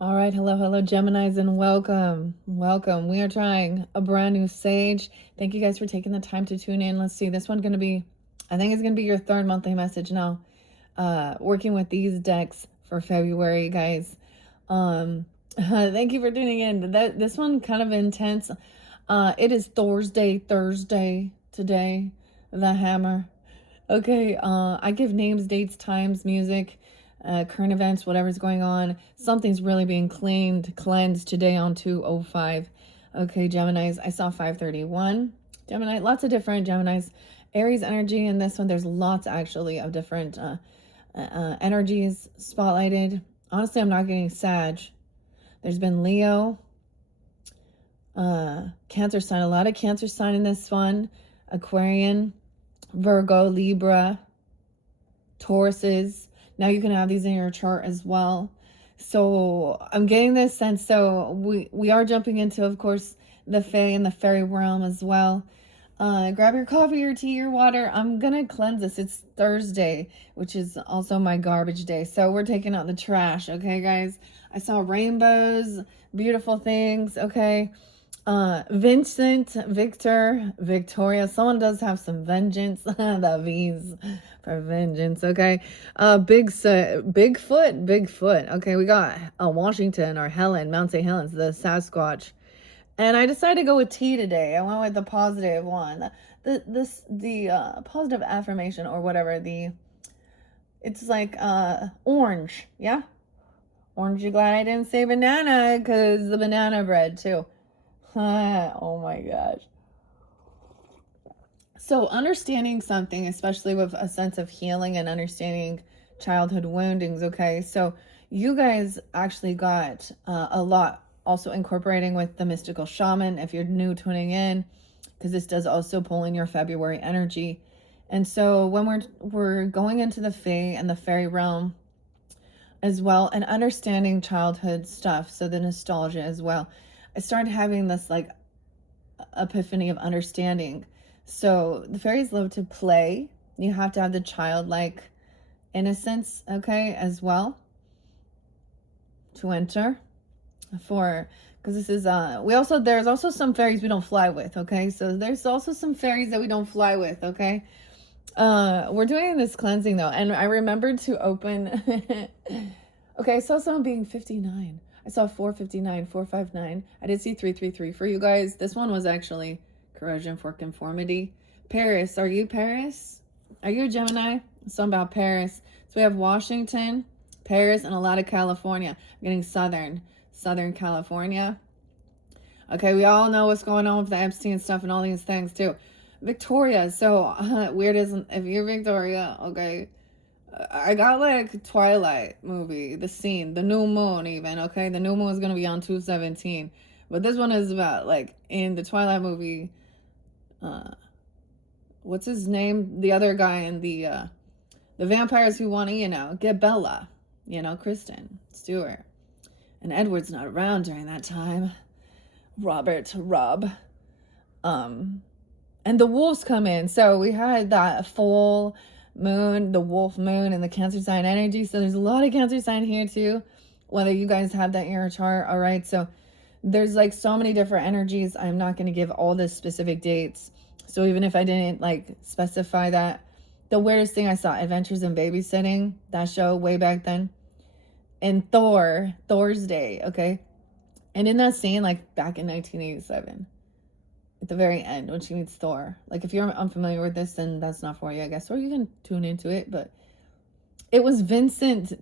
All right, hello, Geminis, and welcome. We are trying a brand new sage. Thank you guys for taking the time to tune in. Let's see, this one's gonna be, I think it's gonna be your third monthly message now. Working with these decks for February, guys. Thank you for tuning in. This one kind of intense. It is Thursday today. The hammer. Okay, I give names, dates, times, music, current events, whatever's going on. Something's really being cleansed today on 205. Okay, Geminis, I saw 531. Gemini, lots of different Geminis. Aries energy in this one, there's lots actually of different energies spotlighted. Honestly, I'm not getting Sag. There's been Leo, Cancer sign, a lot of Cancer sign in this one. Aquarian, Virgo, Libra, Tauruses. Now you can have these in your chart as well. So I'm getting this sense. So we are jumping into, of course, the Fae and the fairy realm as well. Grab your coffee, your tea, your water. I'm gonna cleanse this. It's Thursday, which is also my garbage day. So we're taking out the trash, okay, guys? I saw rainbows, beautiful things, okay? Vincent, Victor, Victoria. Someone does have some vengeance. The V's for vengeance. Okay. Bigfoot. Okay, we got Washington or Helen, Mount St. Helens, the Sasquatch. And I decided to go with T today. I went with the positive one. The positive affirmation or whatever. It's like orange. Yeah. Orange. You glad I didn't say banana because the banana bread too. Oh my gosh. So understanding something, especially with a sense of healing and understanding childhood woundings, okay? So you guys actually got a lot also incorporating with the mystical shaman if you're new tuning in, because this does also pull in your February energy. And so when we're going into the Fae and the fairy realm as well and understanding childhood stuff, so the nostalgia as well, I started having this like epiphany of understanding. So the fairies love to play. You have to have the childlike innocence, okay, as well to enter for, because this is there's also some fairies we don't fly with, okay? So there's also some fairies that we don't fly with, okay? We're doing this cleansing though, and I remembered to open okay, I saw someone being 59. I saw 459, 459. I did see 333 for you guys. This one was actually corrosion for conformity. Paris, are you Paris? Are you a Gemini? Something about Paris. So we have Washington, Paris, and a lot of California. I'm getting Southern California. Okay, we all know what's going on with the Epstein stuff and all these things too. Victoria, so weird isn't if you're Victoria, okay. I got like Twilight movie, the scene, the new moon even, okay? The new moon is gonna be on 2/17. But this one is about like in the Twilight movie, what's his name? The other guy in the vampires who want to, get Bella, Kristen Stewart. And Edward's not around during that time. Rob. And the wolves come in. So we had that full moon, the wolf moon, and the Cancer sign energy. So there's a lot of Cancer sign here too, whether you guys have that in your chart. All right, so there's like so many different energies. I'm not going to give all the specific dates, so even if I didn't like specify that, the weirdest thing I saw, Adventures in Babysitting, that show way back then, and Thor's Day, okay? And in that scene, like back in 1987, at the very end when she meets Thor. Like if you're unfamiliar with this, then that's not for you, I guess. Or you can tune into it. But it was Vincent,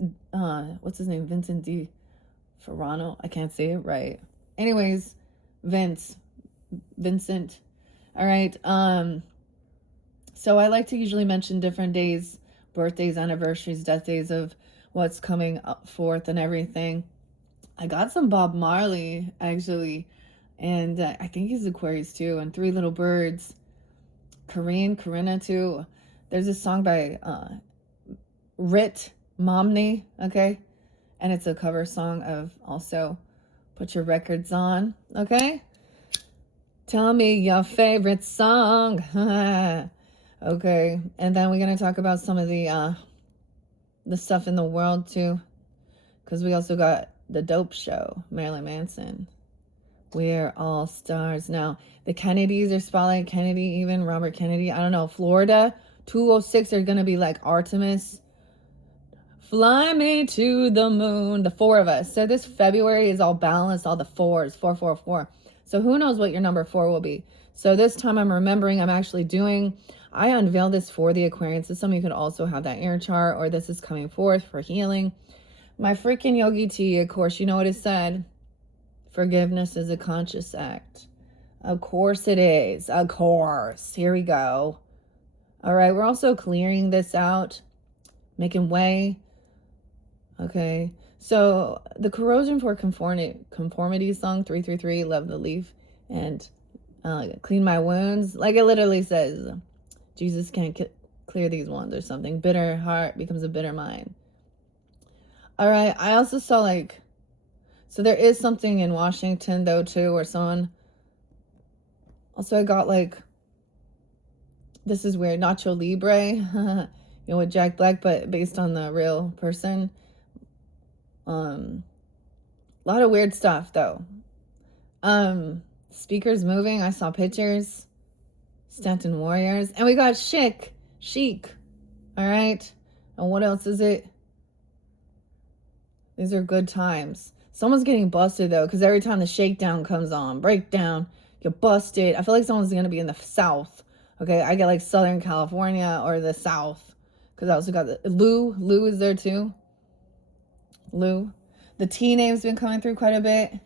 what's his name? Vincent D. Ferrano. I can't say it right. Anyways, Vincent. All right. So I like to usually mention different days, birthdays, anniversaries, death days of what's coming up forth and everything. I got some Bob Marley actually. And I think he's Aquarius too. And Three Little Birds. Corinna too. There's a song by Rit Momney, okay? And it's a cover song of also Put Your Records On, okay? Tell me your favorite song. Okay. And then we're going to talk about some of the stuff in the world too. Because we also got the dope show, Marilyn Manson. We're all stars. Now, the Kennedys are spotlight. Kennedy, even Robert Kennedy. I don't know. Florida, 206 are going to be like Artemis. Fly me to the moon. The four of us. So this February is all balanced. All the fours. 444. So who knows what your number 4 will be. So this time I'm remembering I'm actually doing, I unveiled this for the Aquarians. So some of you could also have that air chart, or this is coming forth for healing. My freaking Yogi tea, of course, you know what it said. Forgiveness is a conscious act. Of course it is. Of course. Here we go. All right. We're also clearing this out, making way. Okay. So the corrosion for conformity song 333, love the leaf, and clean my wounds. Like it literally says, Jesus can't clear these ones or something. Bitter heart becomes a bitter mind. All right. I also saw like, so there is something in Washington though too, where someone, also I got like, this is weird, Nacho Libre, you know, with Jack Black, but based on the real person. A lot of weird stuff though. Speakers moving, I saw pictures. Stanton Warriors. And we got chic. All right. And what else is it? These are good times. Someone's getting busted though, because every time the shakedown comes on, breakdown, get busted. I feel like someone's going to be in the South. Okay. I get like Southern California or the South. Because I also got the Lou is there too. Lou. The T name's been coming through quite a bit.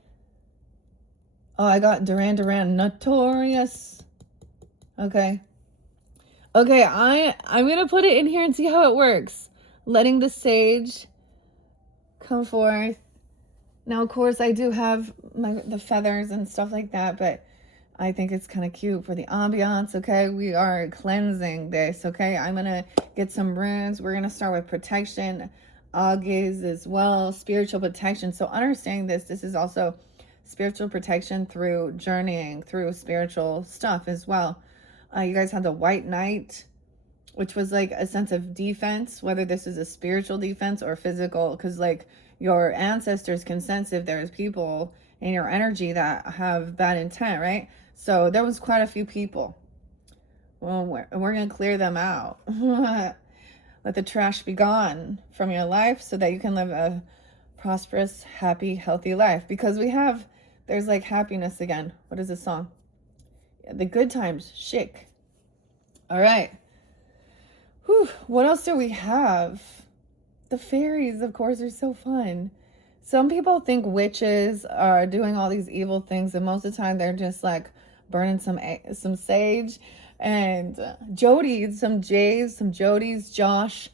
Oh, I got Duran, Notorious. Okay. Okay, I'm going to put it in here and see how it works. Letting the sage come forth. Now, of course, I do have the feathers and stuff like that, but I think it's kind of cute for the ambiance, okay? We are cleansing this, okay? I'm going to get some runes. We're going to start with protection, gaze as well, spiritual protection. So understanding this is also spiritual protection through journeying, through spiritual stuff as well. You guys had the White Knight, which was like a sense of defense, whether this is a spiritual defense or physical, because like your ancestors can sense if there's people in your energy that have bad intent, right? So there was quite a few people. Well, we're going to clear them out. Let the trash be gone from your life so that you can live a prosperous, happy, healthy life. Because there's like happiness again. What is this song? The good times, chic. All right. Whew. What else do we have? The fairies, of course, are so fun. Some people think witches are doing all these evil things, and most of the time they're just like burning some sage and Jody, some J's, some Jodys, Josh,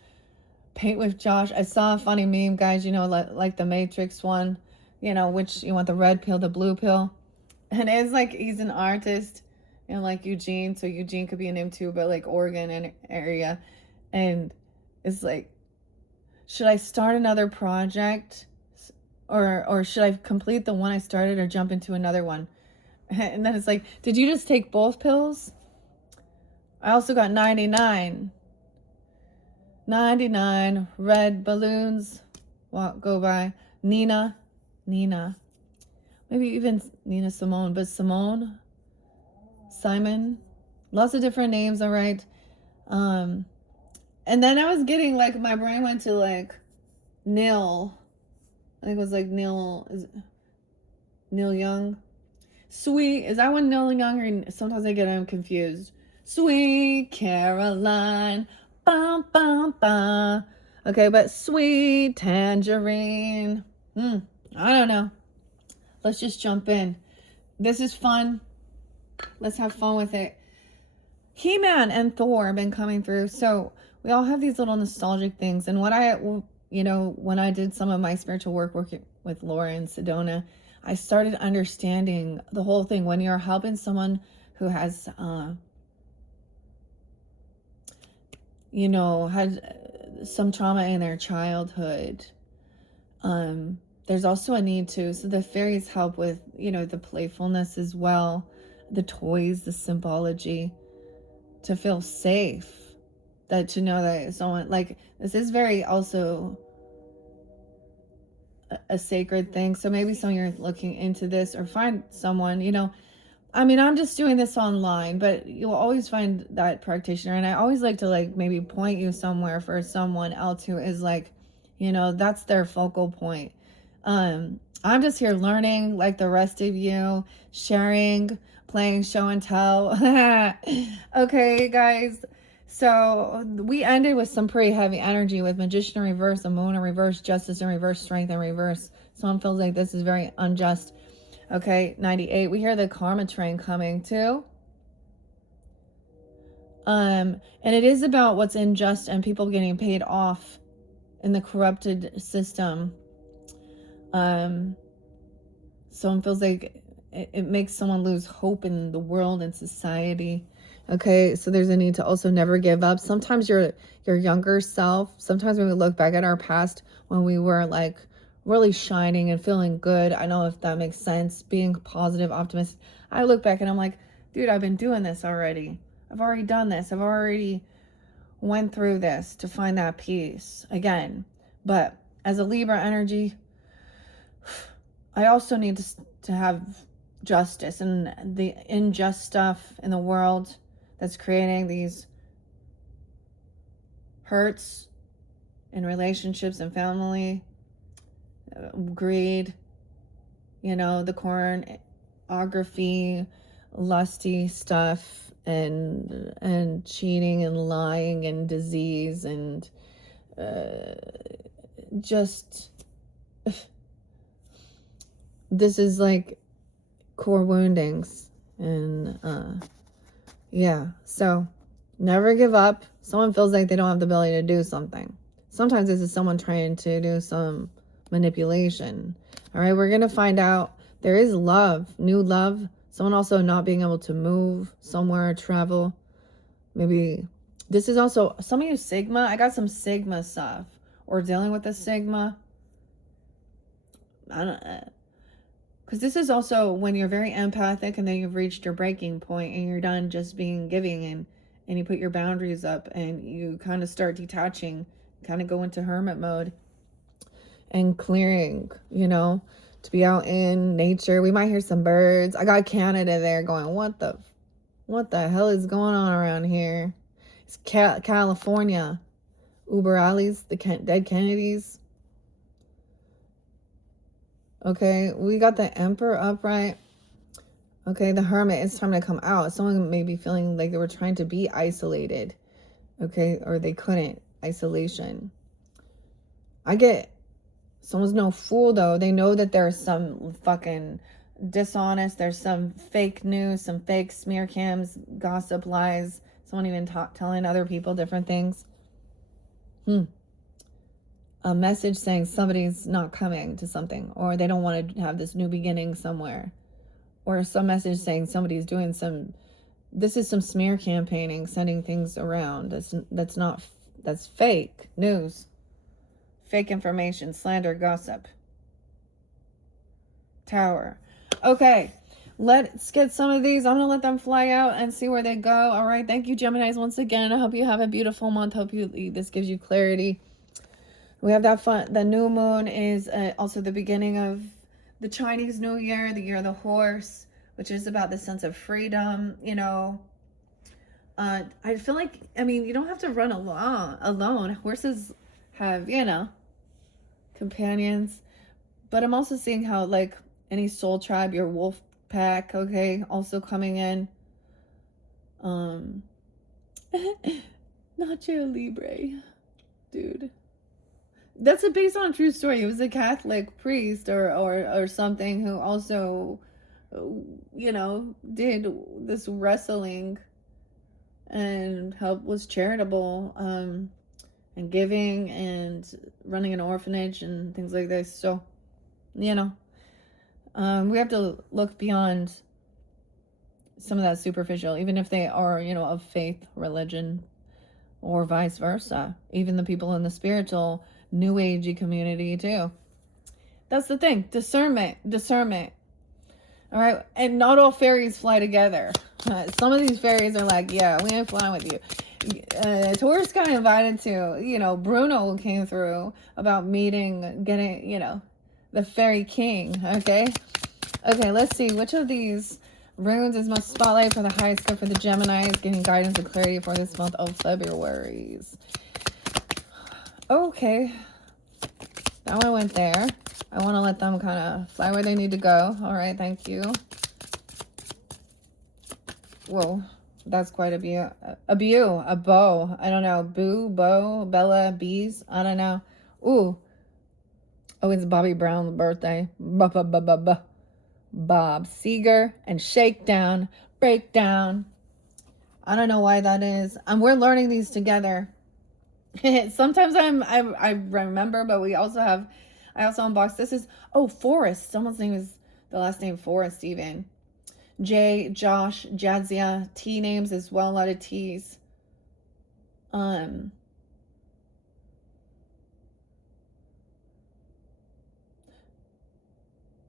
paint with Josh. I saw a funny meme, guys, you know, like the Matrix one, you know, which you want the red pill, the blue pill. And it's like he's an artist, you know, like Eugene. So Eugene could be a name too, but like Oregon and area. And it's like, should I start another project? Or should I complete the one I started or jump into another one? And then it's like, did you just take both pills? I also got 99 red balloons go by. Nina, maybe even Nina Simone, but Simone, Simon, lots of different names. All right. And then I was getting like, my brain went to like Neil. I think it was like Neil Young. Sweet, is that one Neil Young, or sometimes I get him confused? Sweet Caroline, bum bum bum. Okay, but Sweet Tangerine. I don't know. Let's just jump in. This is fun. Let's have fun with it. He-Man and Thor have been coming through, so we all have these little nostalgic things. And when I did some of my spiritual work working with Laura and Sedona, I started understanding the whole thing. When you're helping someone who has, had some trauma in their childhood, there's also a need to, so the fairies help with, the playfulness as well, the toys, the symbology, to feel safe, that to know that someone, like, this is very also a sacred thing. So maybe some of you are looking into this, or find someone, you know. I mean, I'm just doing this online, but you'll always find that practitioner. And I always like to like maybe point you somewhere for someone else who is like, you know, that's their focal point. I'm just here learning like the rest of you, sharing, playing show and tell. Okay, guys. So we ended with some pretty heavy energy with Magician in reverse, the Moon in reverse, Justice in reverse, Strength in reverse. Someone feels like this is very unjust. Okay, 98. We hear the karma train coming too. And it is about what's unjust and people getting paid off in the corrupted system. Someone feels like it makes someone lose hope in the world and society. Okay, so there's a need to also never give up. Sometimes your younger self, sometimes when we look back at our past, when we were like really shining and feeling good, I know if that makes sense, being positive, optimistic, I look back and I'm like, dude, I've been doing this already. I've already done this. I've already went through this to find that peace again. But as a Libra energy, I also need to have justice, and the unjust stuff in the world that's creating these hurts in relationships and family, greed, you know, the pornography, lusty stuff, and cheating and lying and disease and just this is like core woundings. And yeah, so never give up. Someone feels like they don't have the ability to do something. Sometimes this is someone trying to do some manipulation. All right, we're gonna find out. There is love, new love. Someone also not being able to move somewhere, travel. Maybe this is also some of you Sigma. I got some Sigma stuff, or dealing with a Sigma. I don't know. Because this is also when you're very empathic and then you've reached your breaking point and you're done just being giving, and you put your boundaries up and you kind of start detaching, kind of go into hermit mode and clearing, you know, to be out in nature. We might hear some birds. I got Canada there going, what the hell is going on around here? It's California. Uber Ali's, the dead Kennedys. Okay, we got the Emperor upright. Okay, the Hermit, it's time to come out. Someone may be feeling like they were trying to be isolated. Okay, or they couldn't. Isolation. I get someone's no fool though. They know that there's some fucking dishonest, there's some fake news, some fake smear cams, gossip, lies. Someone even telling other people different things. A message saying somebody's not coming to something, or they don't want to have this new beginning somewhere, or some message saying somebody's doing this is some smear campaigning, sending things around. That's fake news, fake information, slander, gossip. Tower. Okay, let's get some of these. I'm gonna let them fly out and see where they go. All right, thank you, Geminis, once again. I hope you have a beautiful month. Hope this gives you clarity. We have that fun. The new moon is also the beginning of the Chinese New Year, the year of the horse, which is about the sense of freedom. You know, I feel like, I mean, you don't have to run alone. Horses have, you know, companions. But I'm also seeing how, like, any soul tribe, your wolf pack, okay, also coming in. Not your Libre, dude. That's based on a true story. It was a Catholic priest or something who also, you know, did this wrestling and was charitable, and giving and running an orphanage and things like this. So, you know, we have to look beyond some of that superficial, even if they are, you know, of faith, religion, or vice versa. Even the people in the spiritual new agey community too. That's the thing. Discernment. All right. And not all fairies fly together. Some of these fairies are like, yeah, we ain't flying with you. Taurus got invited to, you know, Bruno came through about meeting, getting, you know, the fairy king. Okay. Okay, let's see. Which of these runes is most spotlight for the highest good for the Geminis? Getting guidance and clarity for this month of February. Okay. That one went there. I want to let them kind of fly where they need to go. All right, thank you. Whoa, that's quite a bow. I don't know. Boo, bow, Bella, bees. I don't know. Ooh. Oh, it's Bobby Brown's birthday. Bob Seger and Shakedown, Breakdown. I don't know why that is. And we're learning these together. Sometimes I remember, but I also unboxed. This is, Forrest. Someone's name is the last name Forrest even. Jay, Josh, Jadzia, T names as well, a lot of T's.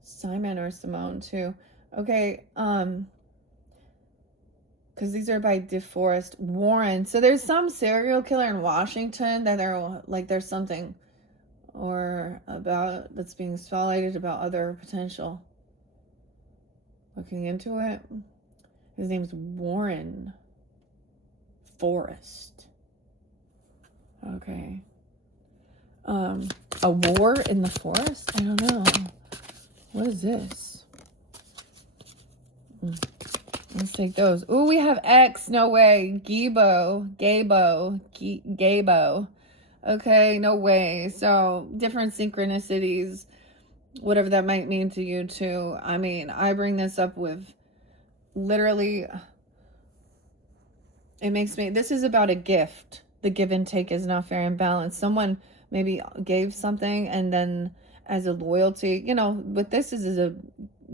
Simon or Simone too. Okay, because these are by DeForest Warren. So there's some serial killer in Washington that there's something or about that's being spotlighted about other potential. Looking into it. His name's Warren Forrest. Okay. A war in the forest? I don't know. What is this? Let's take those. Ooh, we have X. No way. Gabo. Okay, no way. So, different synchronicities. Whatever that might mean to you, too. I mean, I bring this up with literally... It makes me... This is about a gift. The give and take is not fair and balanced. Someone maybe gave something and then as a loyalty... You know, what this is a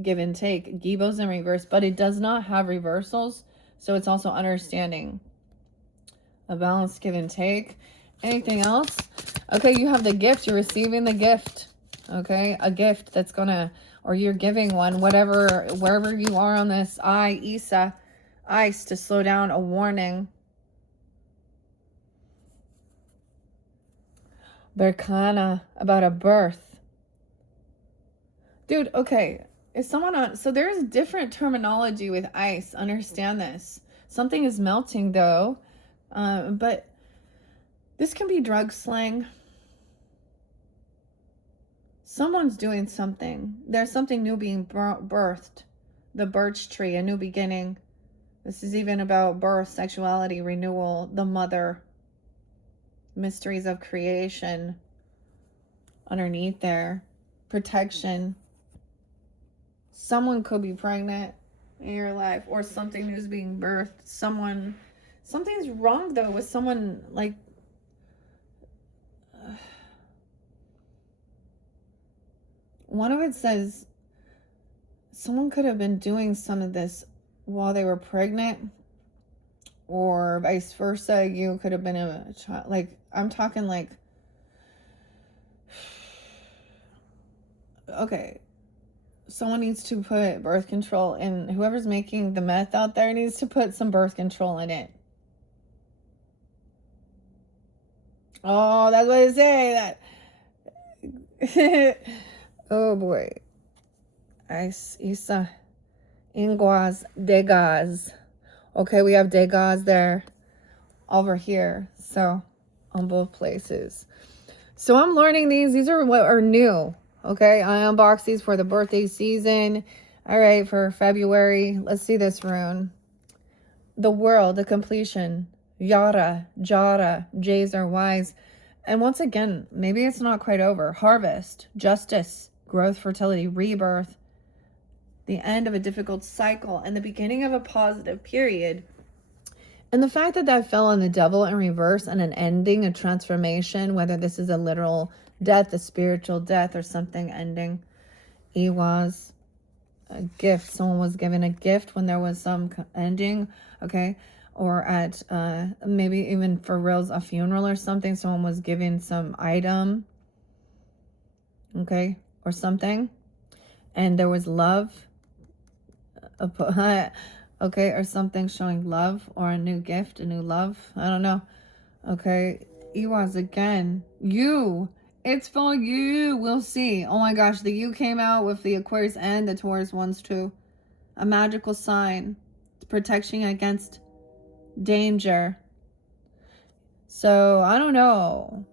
give and take. Gibo's in reverse, but it does not have reversals. So it's also understanding a balanced give and take. Anything else? Okay, you have the gift. You're receiving the gift. Okay, a gift that's gonna, or you're giving one, whatever, wherever you are on this. Ice to slow down, a warning. Berkana, about a birth. Dude, okay. Is someone on... So there's different terminology with ice. Understand this. Something is melting, though. But this can be drug slang. Someone's doing something. There's something new being birthed. The birch tree, a new beginning. This is even about birth, sexuality, renewal, the mother. Mysteries of creation. Underneath there. Protection. Someone could be pregnant in your life, or something new is being birthed. Something's wrong though with someone, like, one of it says someone could have been doing some of this while they were pregnant, or vice versa. You could have been a child. Like, I'm talking like, okay. Someone needs to put birth control in. Whoever's making the meth out there needs to put some birth control in it. Oh, that's what I say. That. Oh boy. Isa. Inguas. Degas. Okay, we have Degas there. Over here. So, on both places. So I'm learning these. These are what are new. Okay, I unboxed these for the birthday season. All right, for February. Let's see this rune. The world, the completion. Yara, Jara, J's are Y's. And once again, maybe it's not quite over. Harvest, justice, growth, fertility, rebirth. The end of a difficult cycle and the beginning of a positive period. And the fact that that fell on the devil in reverse and an ending, a transformation, whether this is a literal death, a spiritual death, or something ending. Iwas, a gift. Someone was given a gift when there was some ending, okay? Or at maybe even for reals, a funeral or something. Someone was given some item, okay? Or something. And there was love. Okay, or something showing love, or a new gift, a new love. I don't know. Okay, Iwas again. You It's for you. We'll see. Oh my gosh, the U came out with the Aquarius and the Taurus ones too. A magical sign. It's protection against danger. So, I don't know.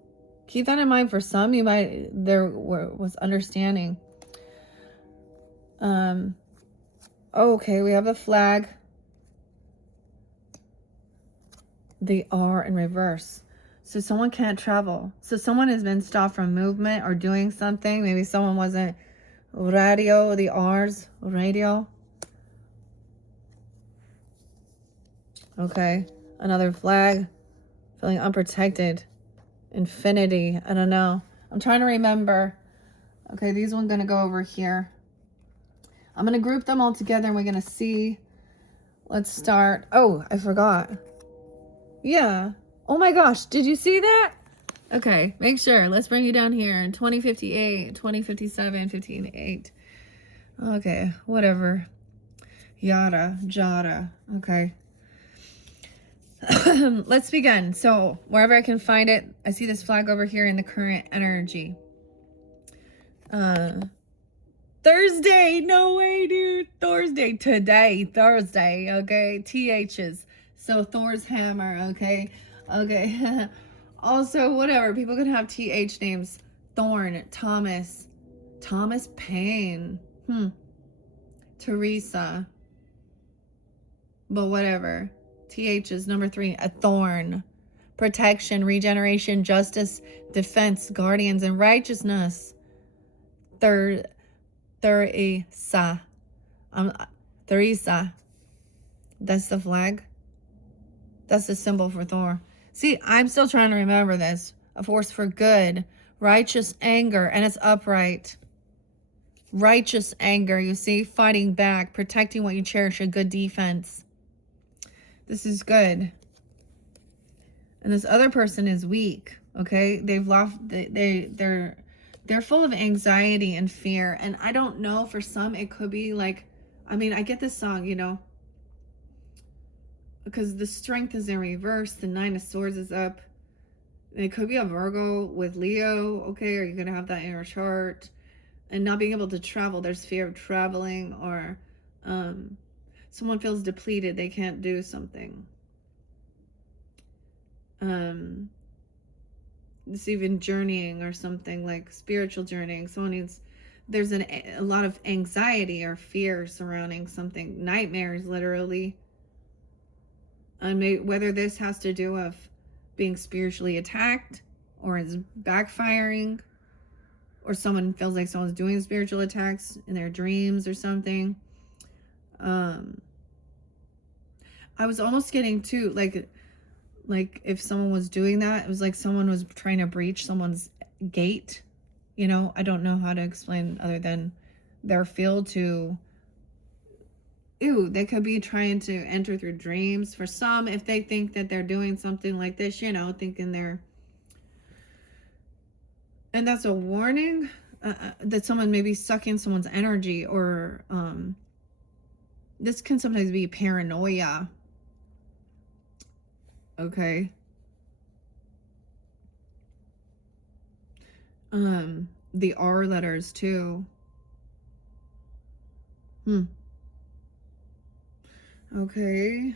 Keep that in mind. For some, you might, was understanding. Okay, we have a flag. They are in reverse. So someone can't travel. So someone has been stopped from movement or doing something. Maybe someone wasn't radio, the R's, radio. Okay, another flag. Feeling unprotected. Infinity. I don't know. I'm trying to remember. Okay, these ones gonna go over here. I'm gonna group them all together and we're gonna see. Let's start. Oh, I forgot. Yeah. Oh my gosh, did you see that? Okay, make sure. Let's bring you down here. 2058, 2057, 58. Okay, whatever. Yada, jada. Okay. Let's begin. So, wherever I can find it, I see this flag over here in the current energy. Thursday. No way, dude. Thursday. Today. Thursday. Okay. THs. So, Thor's hammer. Okay. Okay. Also, whatever. People can have TH names. Thorn. Thomas. Thomas Paine. Teresa. But whatever. TH is number 3. A thorn. Protection, regeneration, justice, defense, guardians, and righteousness. Teresa. Teresa. That's the flag. That's the symbol for Thor. See, I'm still trying to remember this. A force for good. Righteous anger. And it's upright. Righteous anger, you see? Fighting back. Protecting what you cherish. A good defense. This is good. And this other person is weak. Okay? They've lost... They're full of anxiety and fear. And I don't know, for some, it could be like... I mean, I get this song, you know... Because the strength is in reverse. The 9 of Swords is up. It could be a Virgo with Leo. Okay, are you going to have that in your chart? And not being able to travel. There's fear of traveling. Or someone feels depleted. They can't do something. It's even journeying or something, like spiritual journeying. Someone needs... There's a lot of anxiety or fear surrounding something. Nightmares, literally. Whether this has to do with being spiritually attacked or is backfiring, or someone feels like someone's doing spiritual attacks in their dreams or something. I was almost getting to like if someone was doing that, it was like someone was trying to breach someone's gate. You know, I don't know how to explain other than their feel to... They could be trying to enter through dreams. For some, if they think that they're doing something like this, you know, thinking they're... And that's a warning that someone may be sucking someone's energy, or this can sometimes be paranoia. Okay. The R letters too. Okay.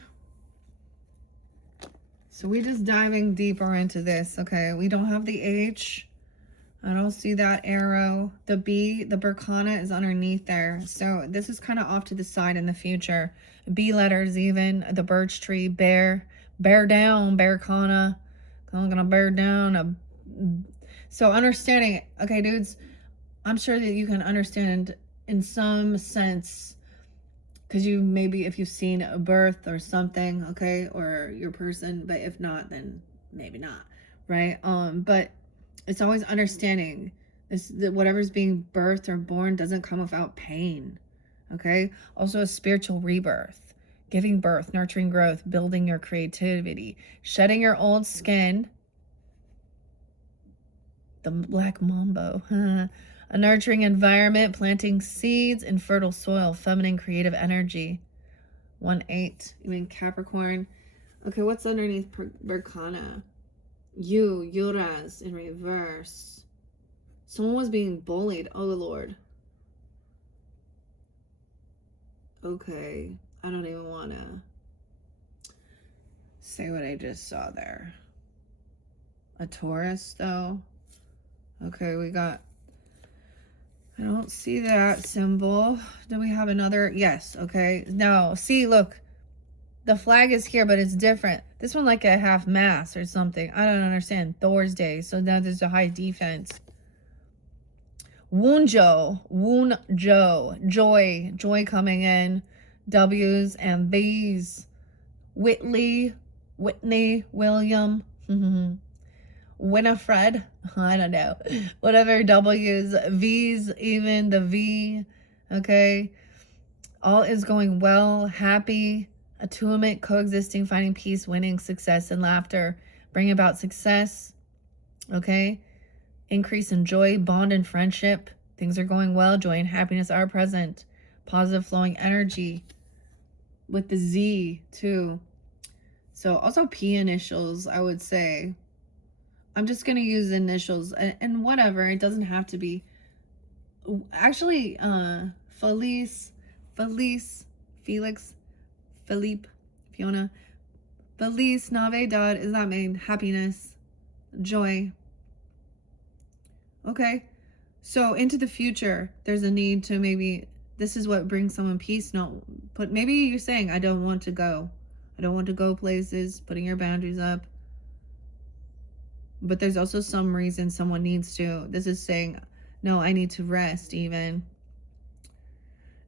So we're just diving deeper into this. Okay. We don't have the H. I don't see that arrow. The B, the Berkana is underneath there. So this is kind of off to the side in the future. B letters even. The birch tree, bear down, Berkana. I'm gonna bear down. So understanding, okay, dudes, I'm sure that you can understand in some sense, because you maybe, if you've seen a birth or something, okay, or your person, but if not, then maybe not, right? But it's always understanding this, that whatever's being birthed or born doesn't come without pain, okay? Also a spiritual rebirth, giving birth, nurturing growth, building your creativity, shedding your old skin, the black mambo, a nurturing environment, planting seeds in fertile soil, feminine creative energy. 1-8, you mean Capricorn. Okay, what's underneath Berkana? Uras in reverse. Someone was being bullied. Oh, Lord. Okay. I don't even want to say what I just saw there. A Taurus, though. Okay, we got... I don't see that symbol. Do we have another? Yes, okay. No, see, look. The flag is here, but it's different. This one like a half mast or something. I don't understand. Thursday. So now there's a high defense. Woonjo. Joy coming in. W's and V's. Whitney, William. Winifred. I don't know. Whatever W's, V's, even the V. Okay. All is going well. Happy. Attunement, coexisting, finding peace, winning, success, and laughter. Bring about success. Okay. Increase in joy, bond, and friendship. Things are going well. Joy and happiness are present. Positive flowing energy. With the Z, too. So, also P initials, I would say. I'm just going to use initials. And whatever. It doesn't have to be. Actually, Felice, Felix, Philippe, Fiona, Feliz Navidad, is that mean happiness, joy? Okay, so into the future, there's a need to maybe, this is what brings someone peace. No, but maybe you're saying, I don't want to go places, putting your boundaries up. But there's also some reason someone needs to. This is saying, no, I need to rest even.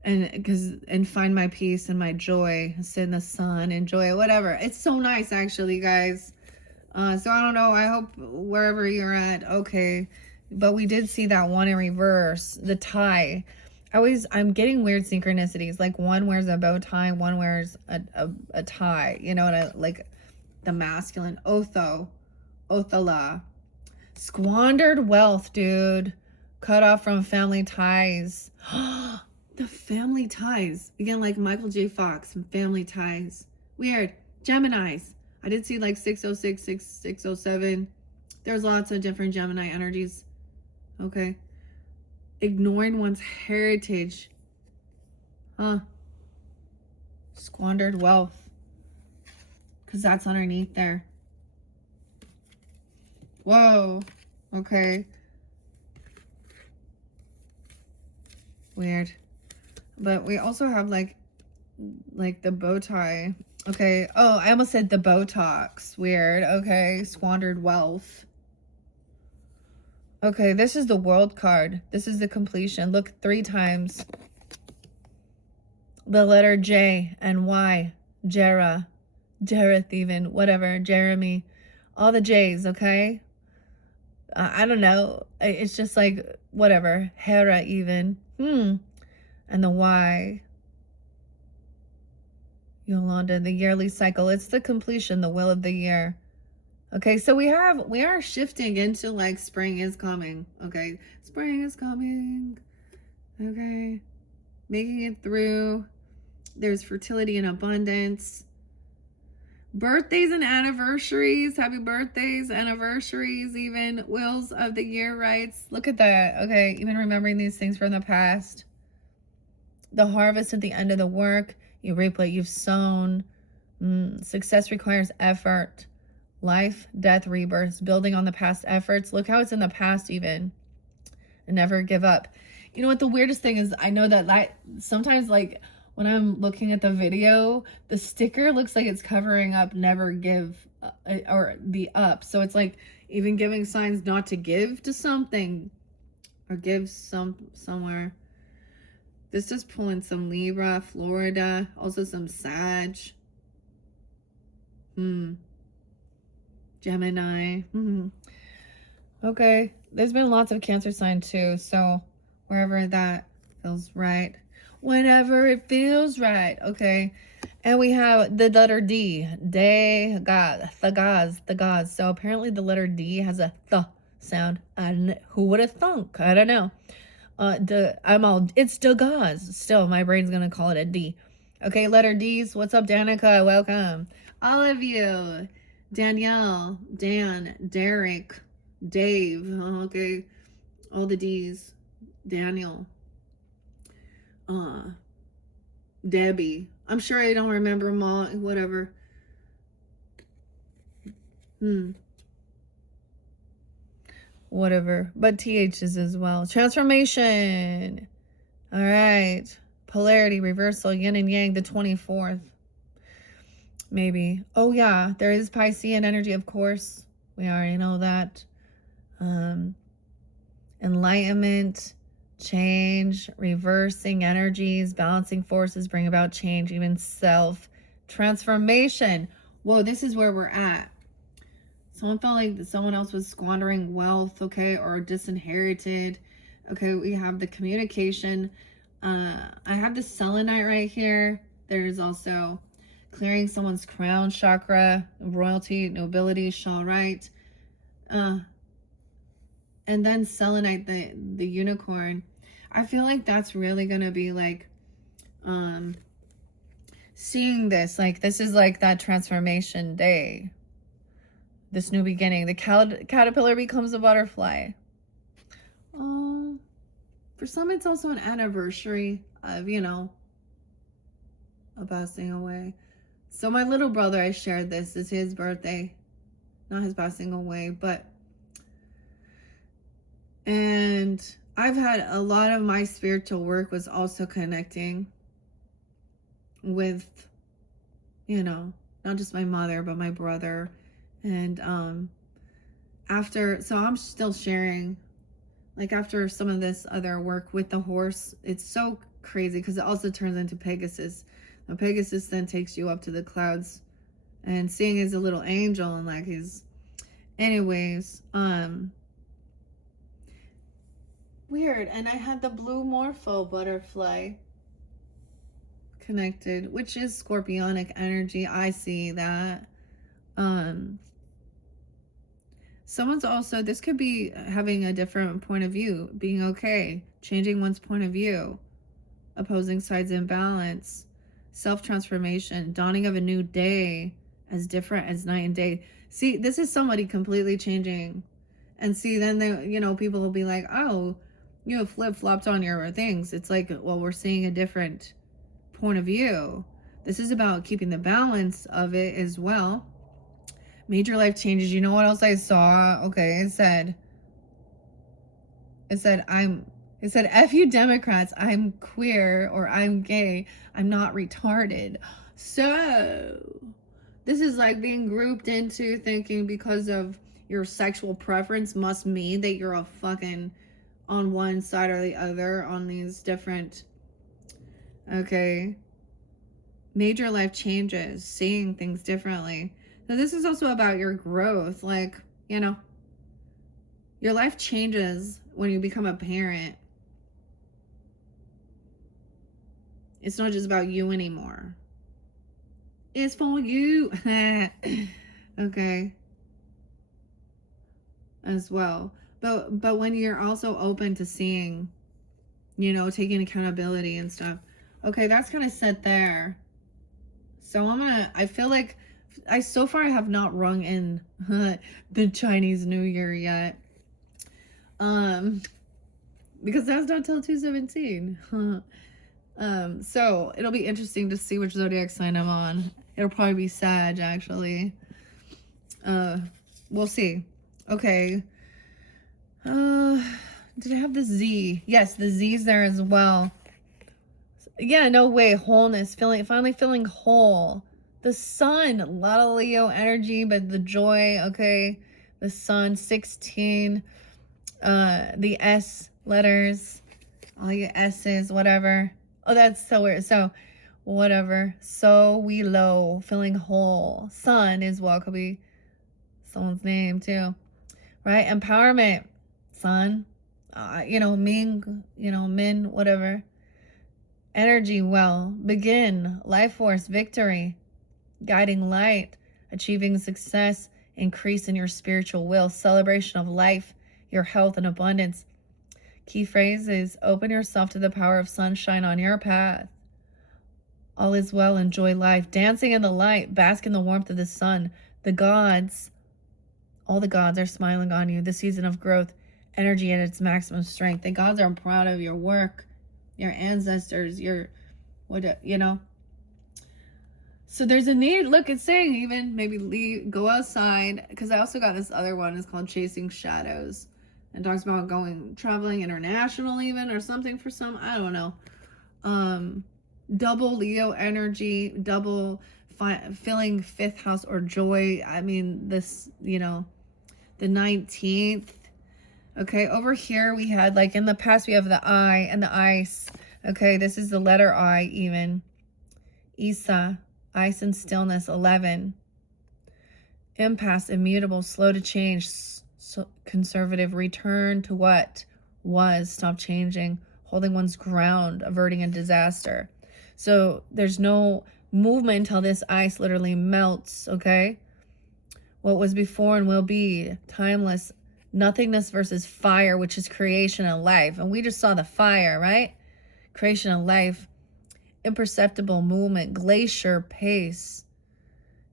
And find my peace and my joy, sit in the sun, enjoy it, whatever. It's so nice, actually, guys. So I don't know. I hope wherever you're at, okay. But we did see that one in reverse, the tie. I'm getting weird synchronicities. Like one wears a bow tie, one wears a tie. You know what I like? The masculine, Othala. Squandered wealth, dude. Cut off from family ties. The family ties. Again, like Michael J. Fox and Family Ties. Weird. Geminis. I did see like 606, 607. There's lots of different Gemini energies. Okay. Ignoring one's heritage. Huh. Squandered wealth. Because that's underneath there. Whoa. Okay. Weird. But we also have like the bow tie. Okay. Oh, I almost said the Botox. Weird. Okay. Squandered wealth. Okay. This is the World card. This is the completion. Look 3 times. The letter J and Y. Jareth even. Whatever. Jeremy. All the J's. Okay. I don't know. It's just like whatever. Hera even. And the Y. Yolanda, the yearly cycle. It's the completion, the will of the year. Okay, so we are shifting into like spring is coming. Okay, spring is coming. Okay, making it through. There's fertility and abundance. Birthdays and anniversaries. Happy birthdays, anniversaries, even wills of the year rights. Look at that. Okay, even remembering these things from the past. The harvest at the end of the work. You reap what you've sown. Success requires effort. Life, death, rebirths. Building on the past efforts. Look how it's in the past even. And never give up. You know what the weirdest thing is? I know that sometimes like when I'm looking at the video, the sticker looks like it's covering up never give or the up. So it's like even giving signs not to give to something or give somewhere. This is pulling some Libra, Florida, also some Sag. Gemini. Okay. There's been lots of Cancer sign too. So wherever that feels right. Whenever it feels right. Okay. And we have the letter D. The gods. So apparently the letter D has a th sound. Who would have thunk? I don't know. It's the gauze. Still, my brain's gonna call it a D. Okay, letter D's. What's up, Danica? Welcome. All of you. Danielle, Dan, Derek, Dave. Okay. All the D's. Daniel. Debbie. I'm sure I don't remember them all. Whatever. Whatever. But TH's as well. Transformation. All right. Polarity, reversal, yin and yang, the 24th. Maybe. Oh, yeah. There is Piscean energy, of course. We already know that. Enlightenment, change, reversing energies, balancing forces, bring about change, even self-transformation. Whoa, this is where we're at. Someone felt like someone else was squandering wealth, okay, or disinherited. Okay, we have the communication. I have the selenite right here. There's also clearing someone's crown chakra, royalty, nobility, shall right. And then selenite, the unicorn. I feel like that's really gonna be like seeing this, like this is like that transformation day, this new beginning. The caterpillar becomes a butterfly. Oh, for some it's also an anniversary of, you know, a passing away. So my little brother, I shared this is his birthday, not his passing away, but and I've had a lot of my spiritual work was also connecting with, you know, not just my mother, but my brother. And so I'm still sharing, like after some of this other work with the horse, it's so crazy because it also turns into Pegasus. Now Pegasus then takes you up to the clouds and seeing as a little angel and like his, anyways, weird. And I had the blue morpho butterfly connected, which is scorpionic energy. I see that. Someone's also, this could be having a different point of view, being okay, changing one's point of view, opposing sides in balance, self-transformation, dawning of a new day, as different as night and day. See, this is somebody completely changing. And see, then they, you know, people will be like, oh, you have flip-flopped on your things. It's like, well, we're seeing a different point of view. This is about keeping the balance of it as well. Major life changes. You know what else I saw? Okay, it said F you Democrats, I'm queer or I'm gay, I'm not retarded. So this is like being grouped into thinking because of your sexual preference must mean that you're a fucking on one side or the other on these different, okay, major life changes, seeing things differently. So this is also about your growth, like, you know, your life changes when you become a parent. It's not just about you anymore. It's for you. Okay. As well. But when you're also open to seeing, you know, taking accountability and stuff. Okay, that's kind of set there. So I feel like so far I have not rung in the Chinese New Year yet. Because that's not till 2/17. So it'll be interesting to see which zodiac sign I'm on. It'll probably be Sag, actually. We'll see. Okay. Did I have the Z? Yes, the Z's there as well. Yeah, no way. Wholeness. Finally feeling whole. The sun. A lot of Leo energy, but the joy, okay. The sun, 16. The S letters. All your S's, whatever. Oh, that's so weird. So, whatever. So we low. Feeling whole. Sun as well. Could be someone's name, too. Right? Empowerment. Sun. You know, Ming. You know, Min, whatever. Energy, well, begin, life force, victory, guiding light, achieving success, increase in your spiritual will, celebration of life, your health and abundance. Key phrases: open yourself to the power of sunshine on your path. All is well, enjoy life, dancing in the light, bask in the warmth of the sun. The gods, all the gods are smiling on you, the season of growth, energy at its maximum strength. The gods are proud of your work, your ancestors, your, what, you know. So there's a need, look, it's saying even maybe leave, go outside, because I also got this other one, it's called Chasing Shadows, and talks about traveling international even, or something for some, I don't know. Double Leo energy, double filling fifth house or joy. I mean, this, you know, the 19th. Okay, over here we had, like in the past, we have the I and the ice. Okay, this is the letter I even. Isa, ice and stillness, 11. Impasse, immutable, slow to change, so conservative, return to what was, stop changing, holding one's ground, averting a disaster. So there's no movement until this ice literally melts, okay? What was before and will be, timeless, nothingness versus fire, which is creation and life. And we just saw the fire, right? Creation and life, imperceptible movement, glacier pace,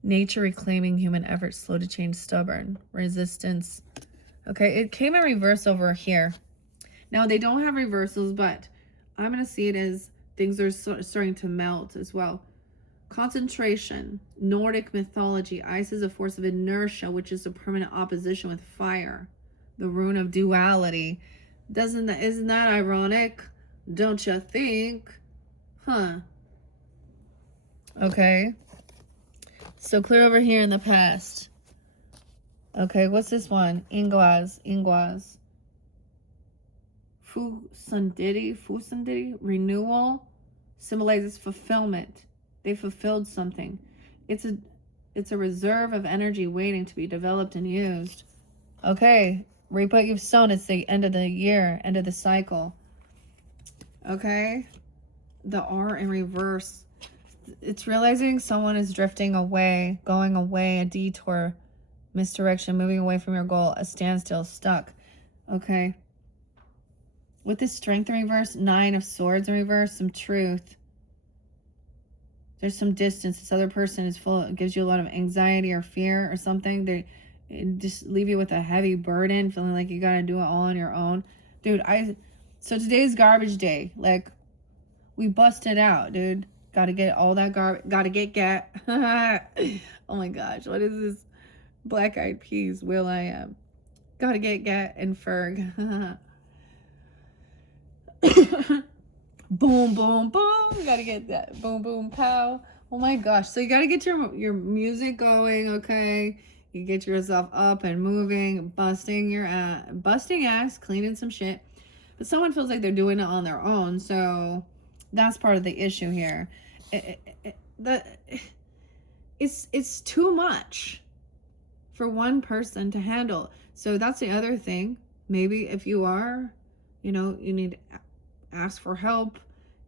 nature reclaiming human effort, slow to change, stubborn, resistance. Okay, it came in reverse over here. Now, they don't have reversals, but I'm going to see it as things are starting to melt as well. Concentration, Nordic mythology. Ice is a force of inertia, which is a permanent opposition with fire. The rune of duality. Isn't that ironic? Don't you think? Huh. Okay. So clear over here in the past. Okay, what's this one? Inguas. Fusandiri, renewal, symbolizes fulfillment. They fulfilled something. It's a reserve of energy waiting to be developed and used. Okay, reap what you've sown. It's the end of the year, end of the cycle. Okay, the R in reverse. It's realizing someone is drifting away, going away, a detour, misdirection, moving away from your goal, a standstill, stuck. Okay. With this strength in reverse, 9 of swords in reverse, some truth. There's some distance. This other person is gives you a lot of anxiety or fear or something. They just leave you with a heavy burden, feeling like you gotta do it all on your own. Dude, so today's garbage day. Like, we busted out, dude. Gotta get all that garbage. Gotta get. Oh my gosh, what is this? Black Eyed Peas, Will I Am. Gotta get and Ferg. Boom, boom, boom. Gotta get that. Boom, boom, pow. Oh my gosh. So you gotta get your music going, okay? You get yourself up and moving, busting ass, cleaning some shit. But someone feels like they're doing it on their own, so that's part of the issue here. It's too much for one person to handle. So that's the other thing. Maybe if you are, you need to ask for help,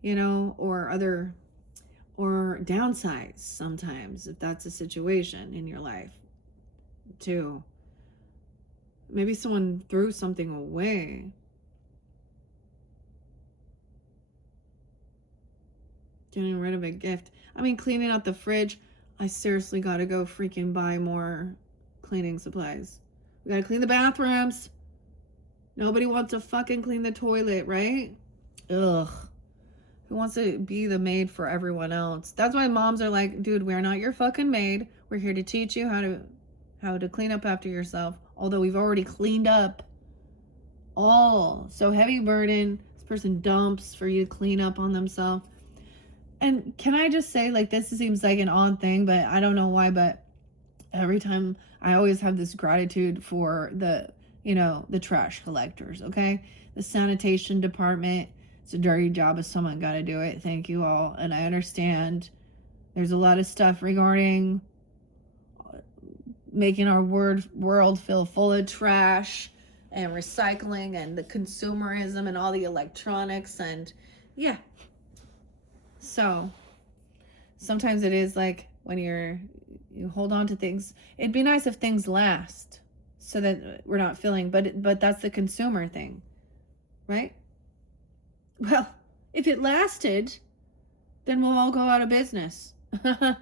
or downsize sometimes if that's a situation in your life too. Maybe someone threw something away. Getting rid of a gift. I mean, cleaning out the fridge. I seriously gotta go freaking buy more cleaning supplies. We gotta clean the bathrooms. Nobody wants to fucking clean the toilet, right? Ugh. Who wants to be the maid for everyone else? That's why moms are like, dude, we're not your fucking maid. We're here to teach you how to clean up after yourself. Although we've already cleaned up all. So heavy burden. This person dumps for you to clean up on themselves. And can I just say, like, this seems like an odd thing, but I don't know why, but every time I always have this gratitude for the trash collectors, okay? The sanitation department. It's a dirty job, but someone got to do it. Thank you all. And I understand there's a lot of stuff regarding making our world feel full of trash and recycling and the consumerism and all the electronics and yeah. So sometimes it is like when you hold on to things, it'd be nice if things last so that we're not feeling, but that's the consumer thing, right? Well, if it lasted, then we'll all go out of business. Because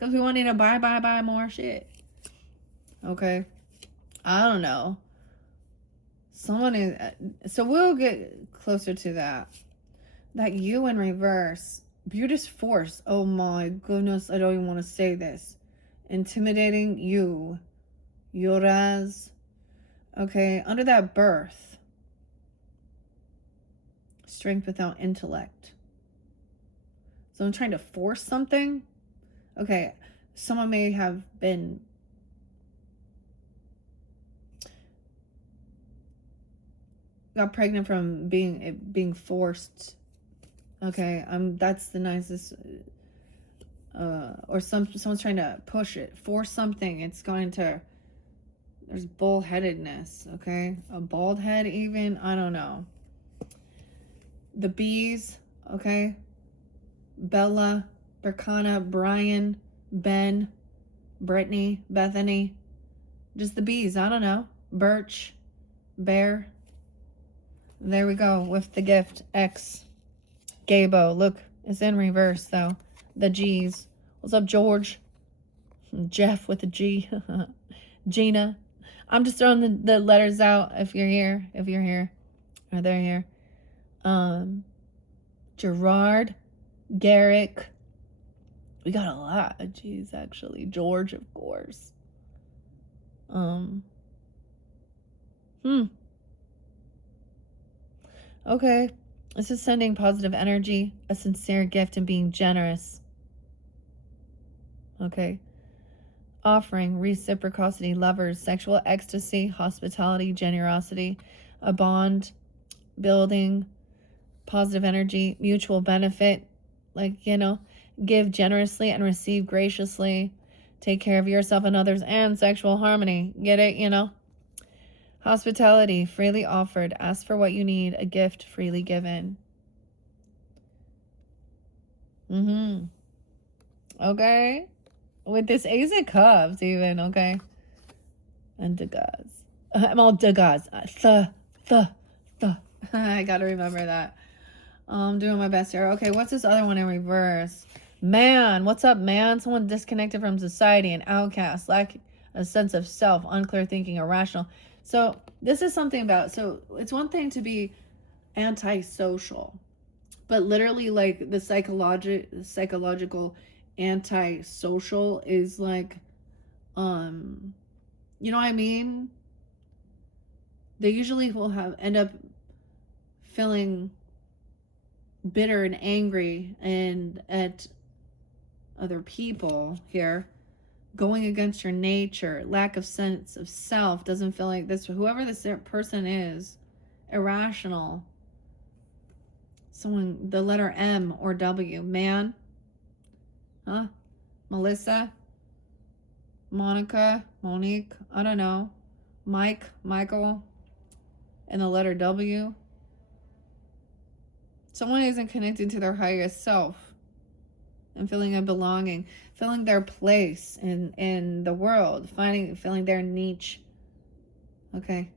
we want to buy more shit. Okay. I don't know. Someone is, so we'll get closer to that. That you in reverse, Brutus force. Oh my goodness, I don't even want to say this. Intimidating you. Yoraz. Okay, under that birth. Strength without intellect. So I'm trying to force something. Okay, someone may have been got pregnant from being forced. Okay, that's the nicest. Or someone's trying to push it, force something. It's going to. There's bullheadedness. Okay, a bald head even. I don't know. The bees. Okay. Bella, Berkana, Brian, Ben, Brittany, Bethany. Just the bees. I don't know. Birch, Bear. There we go with the gift. X. Gabo. Look, it's in reverse though. The G's. What's up, George? Jeff with a G. Gina. I'm just throwing the letters out if you're here. If you're here. Or they're here. Gerard. Garrick. We got a lot of G's actually. George, of course. Okay. This is sending positive energy, a sincere gift, and being generous. Okay. Offering reciprocity, lovers, sexual ecstasy, hospitality, generosity, a bond, building, positive energy, mutual benefit. Like, give generously and receive graciously. Take care of yourself and others, and sexual harmony. Get it, Hospitality, freely offered. Ask for what you need. A gift, freely given. Okay. With this Ace of Cups, even, okay. And Degas. I'm all Degas. I gotta remember that. I'm doing my best here. Okay, what's this other one in reverse? Man, what's up, man? Someone disconnected from society, an outcast, lack a sense of self, unclear thinking, irrational. So this is something about, so it's one thing to be antisocial, but literally like the psychological antisocial is like, you know what I mean? They usually will end up feeling bitter and angry and at other people here, going against your nature, lack of sense of self, doesn't feel like this, whoever this person is, irrational. Someone, the letter M or W, man, Melissa, Monica, Monique, I don't know, Mike, Michael, and the letter W. Someone isn't connected to their highest self and feeling a belonging, feeling their place in the world, feeling their niche. Okay.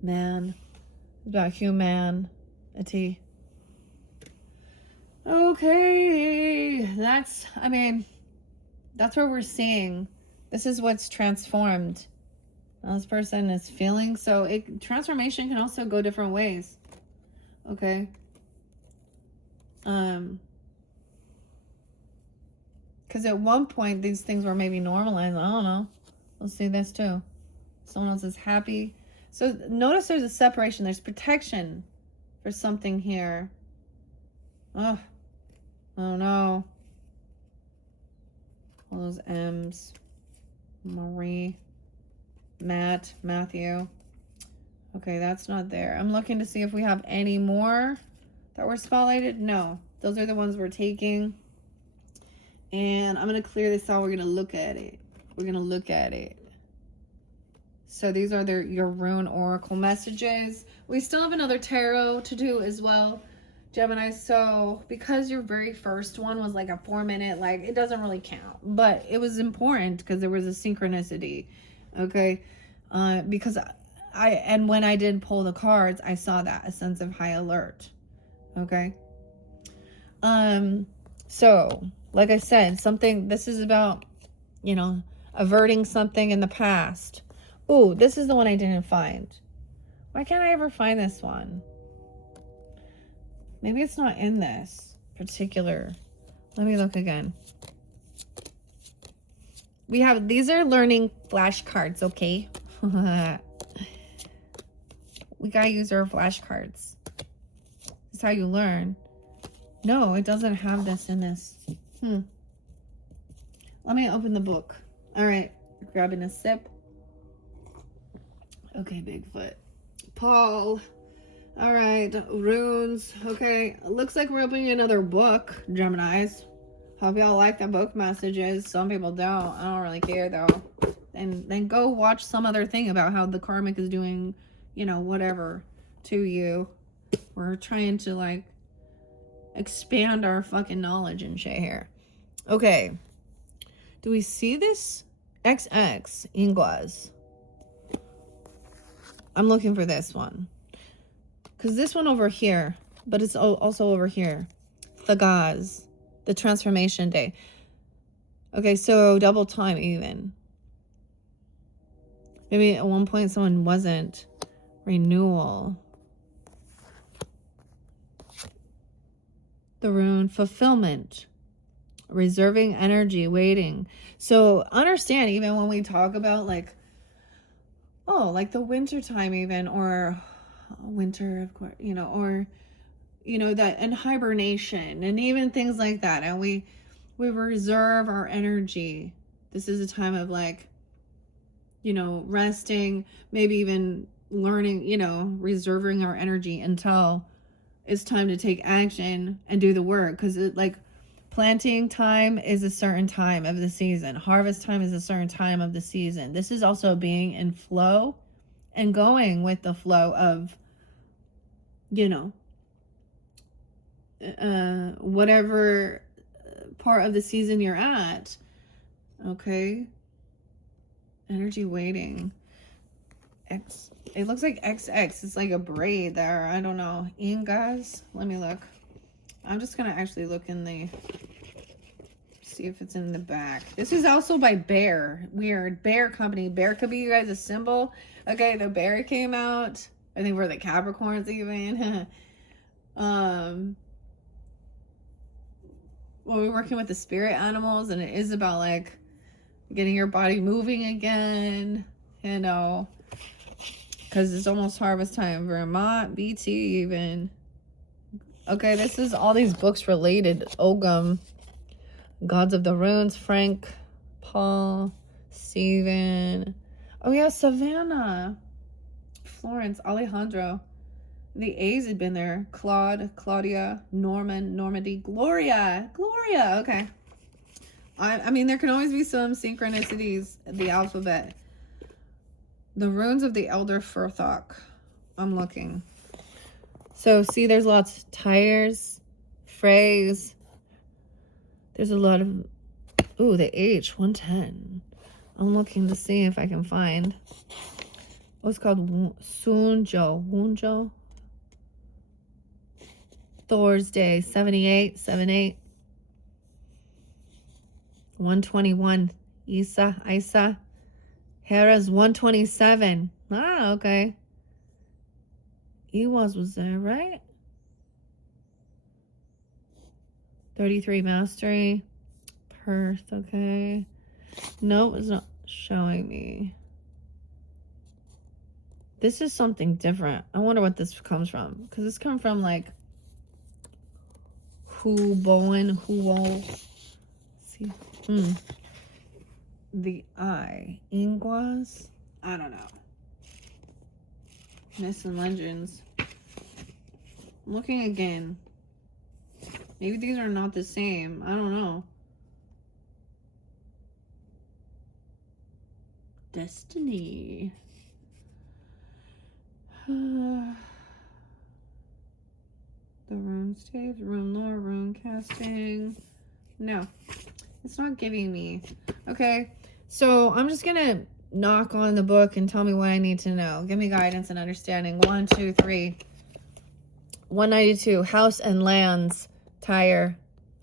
Man. It's about humanity. Okay. That's where we're seeing. This is what's transformed. This person is feeling. So transformation can also go different ways. Okay. Because at one point these things were maybe normalized. I don't know. We'll see this too. Someone else is happy. So notice there's a separation. There's protection for something here. Oh no. All those M's. Marie. Matt. Matthew. Okay, that's not there. I'm looking to see if we have any more that were spotlighted. No. Those are the ones we're taking. And I'm going to clear this out. We're going to look at it. So these are your Rune Oracle messages. We still have another tarot to do as well, Gemini. So because your very first one was like a 4-minute, like it doesn't really count. But it was important because there was a synchronicity. Okay. Because when I did pull the cards, I saw that, a sense of high alert. Okay. So like I said, this is about, averting something in the past, Oh, this is the one I didn't find. Why can't I ever find this one? Maybe it's not in this particular. Let me look again. We have, these are learning flashcards, okay? We gotta use our flashcards. That's how you learn. No, it doesn't have this in this. Let me open the book. All right, grabbing a sip. Okay, Bigfoot. Paul. All right, runes. Okay, looks like we're opening another book, Geminis. Hope y'all like the book messages. Some people don't. I don't really care though. And then go watch some other thing about how the karmic is doing, you know, whatever to you. We're trying to like expand our fucking knowledge and shit here. Okay. Do we see this? XX Inguas. I'm looking for this one. Because this one over here, but it's also over here. The Gaz. The transformation day. Okay, so double time even. Maybe at one point someone wasn't. Renewal. The rune fulfillment. Reserving energy, waiting. So understand, even when we talk about like, oh, like the winter time even, or winter, of course, you know, or, you know, that, and hibernation and even things like that. And we reserve our energy. This is a time of like, you know, resting, maybe even learning, you know, reserving our energy until it's time to take action and do the work. Because it like, planting time is a certain time of the season. Harvest time is a certain time of the season. This is also being in flow and going with the flow of, you know, whatever part of the season you're at. Okay. Energy waiting. X. It looks like XX. It's like a braid there. I don't know. Ingas. Let me look. I'm just going to actually look in the, see if it's in the back. This is also by Bear. Weird. Bear Company. Bear could be you guys a symbol. Okay, the bear came out. I think we're the Capricorns even. Well, we're working with the spirit animals, and it is about like getting your body moving again, you know, because it's almost harvest time. Vermont, BT even. Okay, this is all these books related. Ogum, Gods of the Runes, Frank, Paul, Stephen. Oh yeah, Savannah, Florence, Alejandro. The A's had been there. Claude, Claudia, Norman, Normandy, Gloria. Okay. I mean, there can always be some synchronicities. The alphabet. The runes of the Elder Furthok. I'm looking. So, see, there's lots of tires, phrase. There's a lot of, ooh, the H, 110. I'm looking to see if I can find. What's called Wunjo. Thursday, 78, 78. 121. Isa. Hera's 127. Ah, okay. Ewas was there, right? 33 Mastery. Perth, okay. No, it's not showing me. This is something different. I wonder what this comes from. Because this comes from like Huo. See. The I. Inguas? I don't know. Myths and legends. I'm looking again. Maybe these are not the same. I don't know. Destiny. The rune staves, rune lore, rune casting. No, it's not giving me. Okay, so I'm just gonna knock on the book and tell me what I need to know. Give me guidance and understanding. 1, 2, 3. 192. House and lands. Tires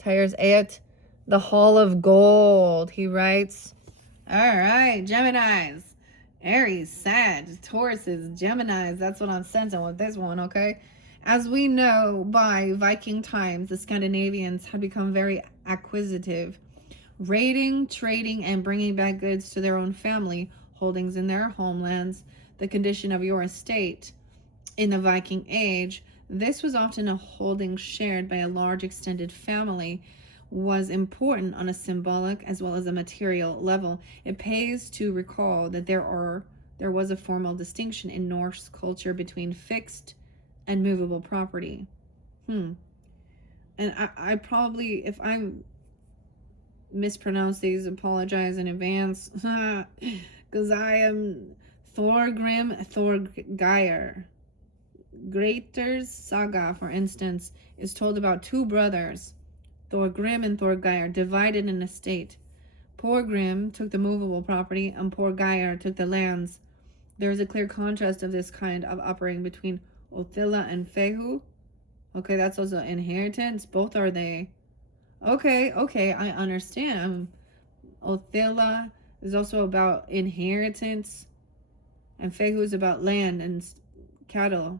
8. The Hall of Gold. He writes. All right, Geminis. Aries, Sag, Tauruses, Geminis. That's what I'm sensing with this one, okay? As we know, by Viking times, the Scandinavians had become very acquisitive, raiding, trading, and bringing back goods to their own family holdings in their homelands. The condition of your estate in the Viking Age, this was often a holding shared by a large extended family, was important on a symbolic as well as a material level. It pays to recall that there was a formal distinction in Norse culture between fixed and movable property. And I probably, if I'm mispronounce these, apologize in advance, because I am Thorgrim Thorgeir. Grettir's saga, for instance, is told about two brothers, Thorgrim and Thorgeir, divided an estate. Poor Grim took the movable property, and poor Geir took the lands. There is a clear contrast of this kind of operating between Othilla and Fehu. Okay, that's also inheritance. Both are they. Okay, I understand. Othilla is also about inheritance, and Fehu is about land and cattle.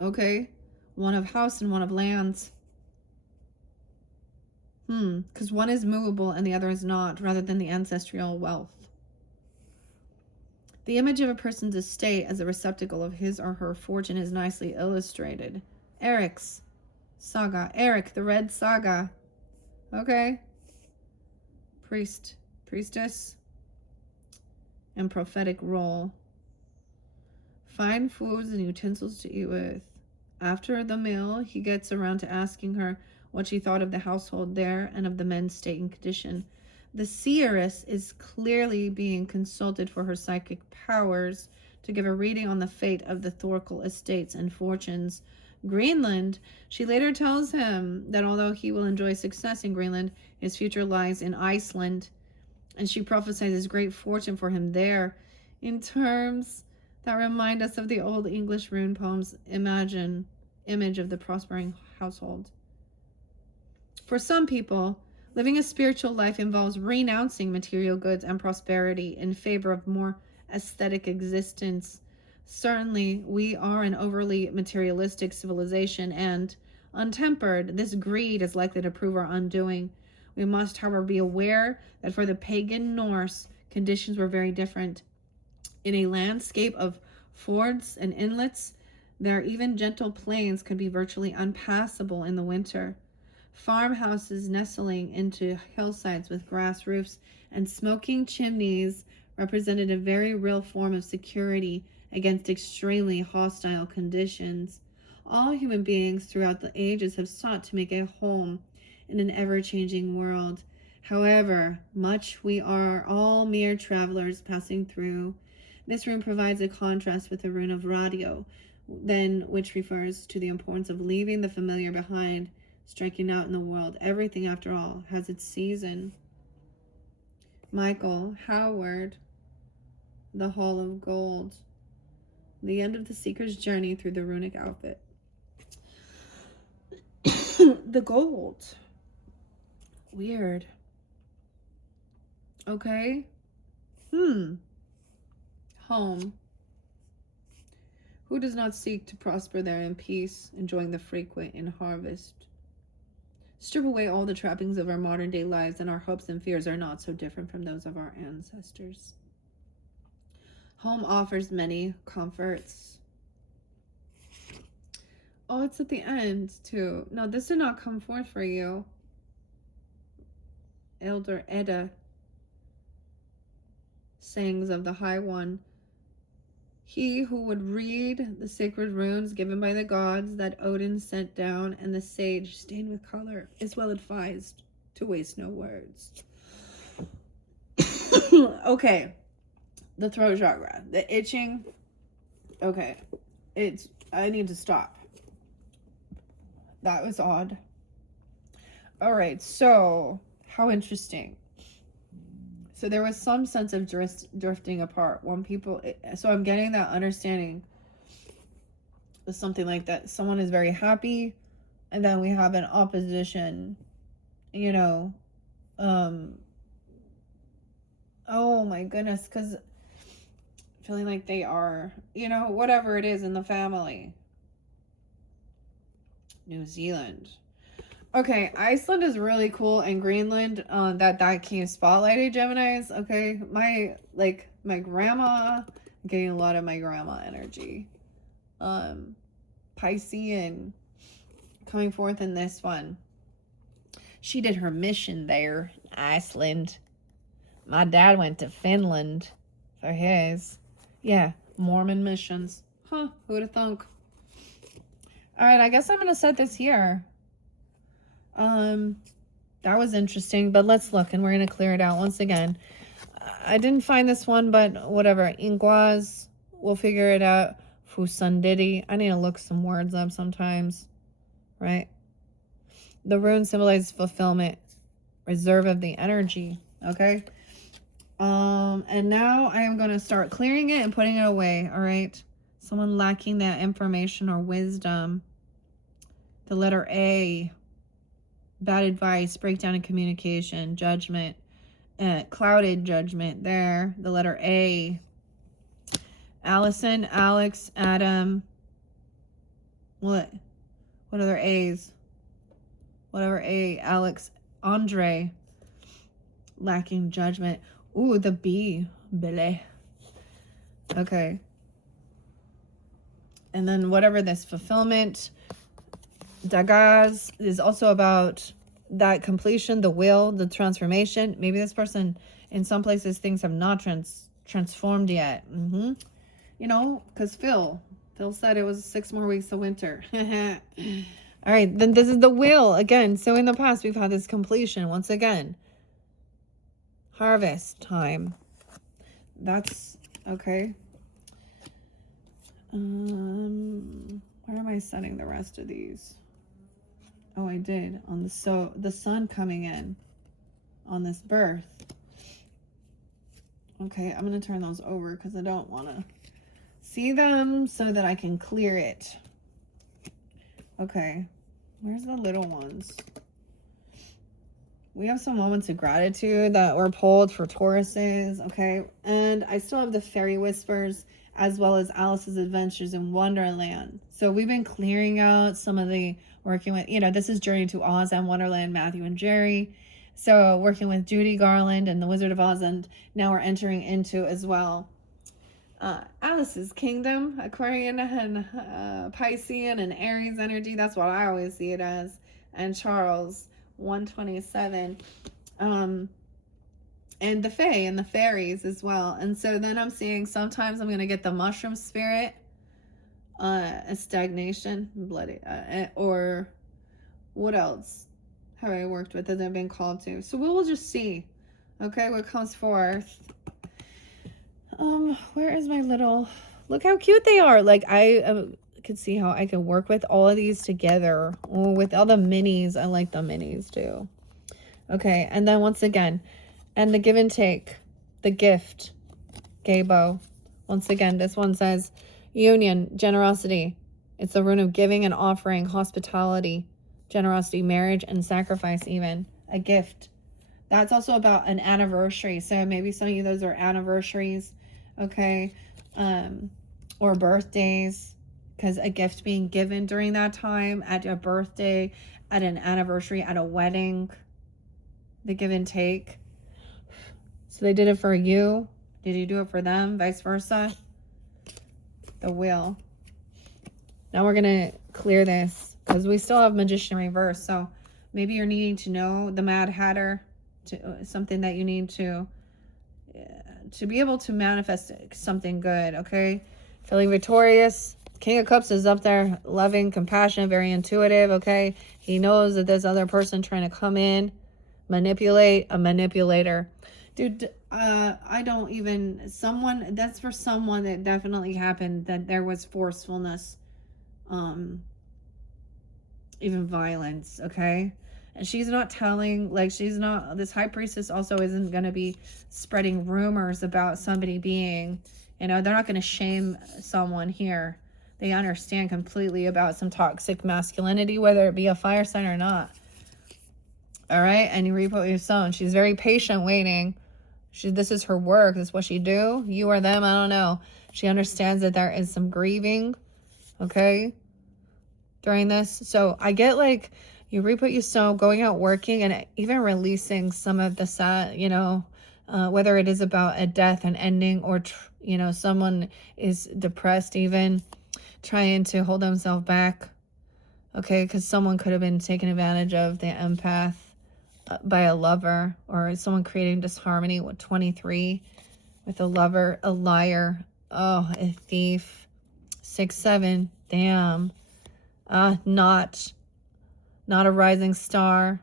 Okay, one of house and one of lands. Because one is movable and the other is not, rather than the ancestral wealth. The image of a person's estate as a receptacle of his or her fortune is nicely illustrated. Eric's saga. Eric, the Red Saga. Okay. Priestess, and prophetic role. Fine foods and utensils to eat with. After the meal, he gets around to asking her what she thought of the household there and of the men's state and condition. The seeress is clearly being consulted for her psychic powers to give a reading on the fate of the Thorkel estates and fortunes. Greenland, she later tells him that although he will enjoy success in Greenland, his future lies in Iceland, and she prophesies great fortune for him there in terms that remind us of the old English rune poem's image of the prospering household. For some people, living a spiritual life involves renouncing material goods and prosperity in favor of more aesthetic existence. Certainly, we are an overly materialistic civilization, and, untempered, this greed is likely to prove our undoing. We must, however, be aware that for the pagan Norse, conditions were very different. In a landscape of fords and inlets, their even gentle plains could be virtually unpassable in the winter. Farmhouses nestling into hillsides with grass roofs and smoking chimneys represented a very real form of security against extremely hostile conditions. All human beings throughout the ages have sought to make a home in an ever-changing world. However much we are all mere travelers passing through. This rune provides a contrast with the rune of radio, which refers to the importance of leaving the familiar behind, striking out in the world. Everything, after all, has its season. Michael Howard, The Hall of Gold. The end of the seeker's journey through the runic outfit. The gold. Weird. Okay. Home. Who does not seek to prosper there in peace, enjoying the frequent in harvest? Strip away all the trappings of our modern day lives, and our hopes and fears are not so different from those of our ancestors. Home offers many comforts. Oh, it's at the end, too. No, this did not come forth for you. Elder Edda. Sayings of the High One. He who would read the sacred runes given by the gods that Odin sent down and the sage stained with color is well advised to waste no words. Okay. The throat chakra. The itching. Okay. I need to stop. That was odd. Alright, so how interesting. So there was some sense of drifting apart. So I'm getting that understanding. Something like that. Someone is very happy, and then we have an opposition, oh my goodness, because feeling like they are, you know, whatever it is in the family. New Zealand. Okay, Iceland is really cool, and Greenland, that came spotlighted, Geminis. Okay, my grandma, I'm getting a lot of my grandma energy. Piscean coming forth in this one. She did her mission there, Iceland. My dad went to Finland for his. Yeah, Mormon missions. Huh, who'd have thunk? All right, I guess I'm going to set this here. That was interesting, but let's look, and we're going to clear it out once again. I didn't find this one, but whatever. Inguas, we'll figure it out. Fusandidi. I need to look some words up sometimes, right? The rune symbolizes fulfillment, reserve of the energy, okay? And now I am going to start clearing it and putting it away, all right? Someone lacking that information or wisdom. The letter A, bad advice, breakdown in communication, judgment, clouded judgment there. The letter A. Allison, Alex, Adam. What other A's? Whatever A. Alex, Andre. Lacking judgment. Ooh, the B. Billy. Okay. And then whatever this fulfillment. Dagaz is also about that completion, the will, the transformation. Maybe this person, in some places, things have not transformed yet. You know, because Phil said it was 6 more weeks of winter. All right, then this is the will again. So in the past, we've had this completion once again. Harvest time. That's okay. Where am I setting the rest of these? Oh, I did on the sun coming in on this birth. Okay, I'm going to turn those over because I don't want to see them so that I can clear it. Okay, where's the little ones? We have some moments of gratitude that were pulled for Tauruses, okay? And I still have the Fairy Whispers as well as Alice's Adventures in Wonderland. So we've been clearing out some of the working with, you know, this is Journey to Oz and Wonderland, Matthew and Jerry. So working with Judy Garland and the Wizard of Oz, and now we're entering into as well Alice's Kingdom, Aquarian and Piscean and Aries energy. That's what I always see it as. And Charles, 127. And the Fae and the fairies as well. And so then I'm seeing sometimes I'm going to get the mushroom spirit, a stagnation, bloody, or what else have I worked with that I've been called to? So we will just see, okay, what comes forth. Where is my little, look how cute they are. Like I could see how I could work with all of these together. Oh, with all the minis. I like the minis too. Okay, and then once again, and the give and take, the gift, Gabo. Once again, this one says union, generosity. It's the rune of giving and offering, hospitality, generosity, marriage, and sacrifice even. A gift. That's also about an anniversary. So maybe some of you, those are anniversaries, okay? Or birthdays, because a gift being given during that time, at a birthday, at an anniversary, at a wedding, the give and take. So they did it for you. Did you do it for them? Vice versa. The wheel. Now we're going to clear this because we still have Magician reverse. So maybe you're needing to know the Mad Hatter, something that you need to be able to manifest something good, okay? Feeling victorious. King of Cups is up there, loving, compassionate, very intuitive, okay? He knows that this other person trying to come in, manipulate, a manipulator. Dude, I don't even, that's for someone that definitely happened, that there was forcefulness, even violence, okay? And she's not telling, like, this high priestess also isn't going to be spreading rumors about somebody being, you know, they're not going to shame someone here. They understand completely about some toxic masculinity, whether it be a fire sign or not. All right, and you reap what you've sown. She's very patient, waiting. This is her work. This is what she do. You or them, I don't know. She understands that there is some grieving, okay, during this. So I get like you reap what you sow, going out working and even releasing some of the sad, whether it is about a death, an ending, or, someone is depressed, even trying to hold themselves back. Okay, because someone could have been taken advantage of, the empath, by a lover, or someone creating disharmony with 23 with a lover, a liar, oh, a thief, 6-7, damn, not a rising star.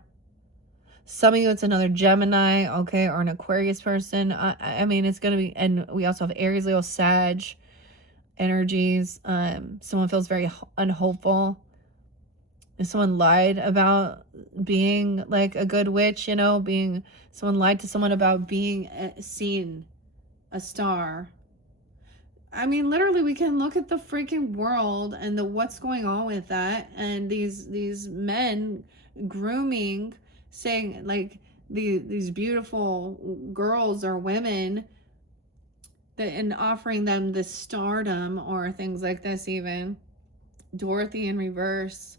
Some of you, it's another Gemini, okay, or an Aquarius person. I mean, it's going to be, and we also have Aries, Leo, Sag energies. Someone feels very unhopeful. If someone lied about being like a good witch, someone lied to someone about being seen a star. I mean, literally, we can look at the freaking world and what's going on with that, and these men grooming, saying like these beautiful girls or women, and offering them this stardom or things like this. Even Dorothy in reverse,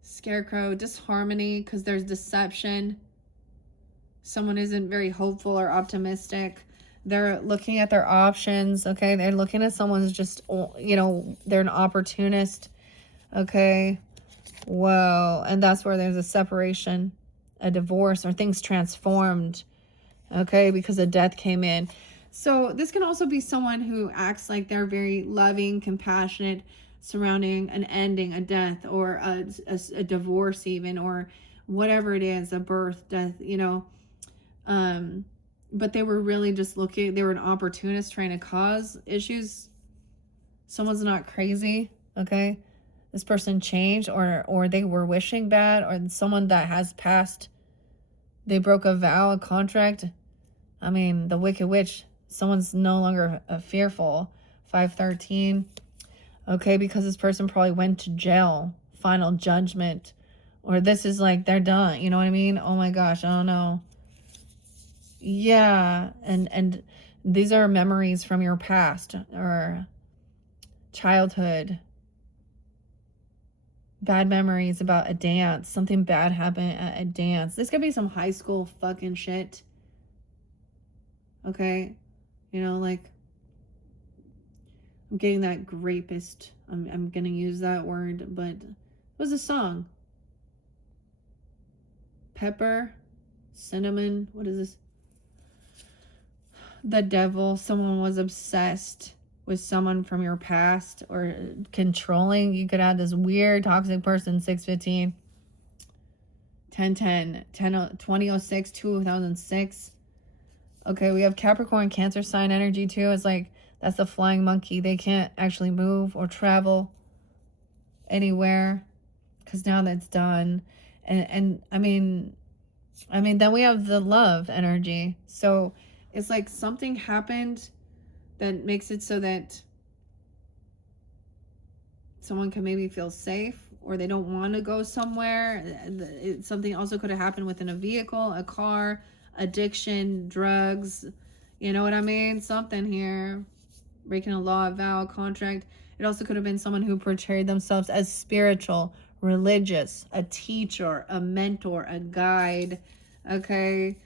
Scarecrow, disharmony because there's deception. Someone isn't very hopeful or optimistic. They're looking at their options, okay? They're looking at someone's just, they're an opportunist, okay? Whoa. And that's where there's a separation, a divorce, or things transformed, okay? Because a death came in. So this can also be someone who acts like they're very loving, compassionate, surrounding an ending, a death, or a divorce even, or whatever it is, a birth, death, but they were really just they were an opportunist trying to cause issues. Someone's not crazy, okay? This person changed, or they were wishing bad, or someone that has passed, they broke a vow, a contract. I mean, the Wicked Witch, someone's no longer fearful. 513, okay, because this person probably went to jail, final judgment, or this is like they're done, you know what I mean? Oh my gosh, I don't know. Yeah, and these are memories from your past or childhood. Bad memories about a dance. Something bad happened at a dance. This could be some high school fucking shit. Okay? Like, I'm getting that rapist. I'm gonna use that word, but it was a song. Pepper, cinnamon, what is this? The devil. Someone was obsessed with someone from your past or controlling. You could have this weird toxic person. 615, 1010, 2006, 2006. Okay, we have Capricorn, Cancer sign energy too. It's like that's the flying monkey. They can't actually move or travel anywhere because now that's done. And I mean then we have the love energy. So it's like something happened that makes it so that someone can maybe feel safe, or they don't want to go somewhere. Something also could have happened within a vehicle, a car, addiction, drugs. You know what I mean? Something here. Breaking a law, a vow, a contract. It also could have been someone who portrayed themselves as spiritual, religious, a teacher, a mentor, a guide. Okay.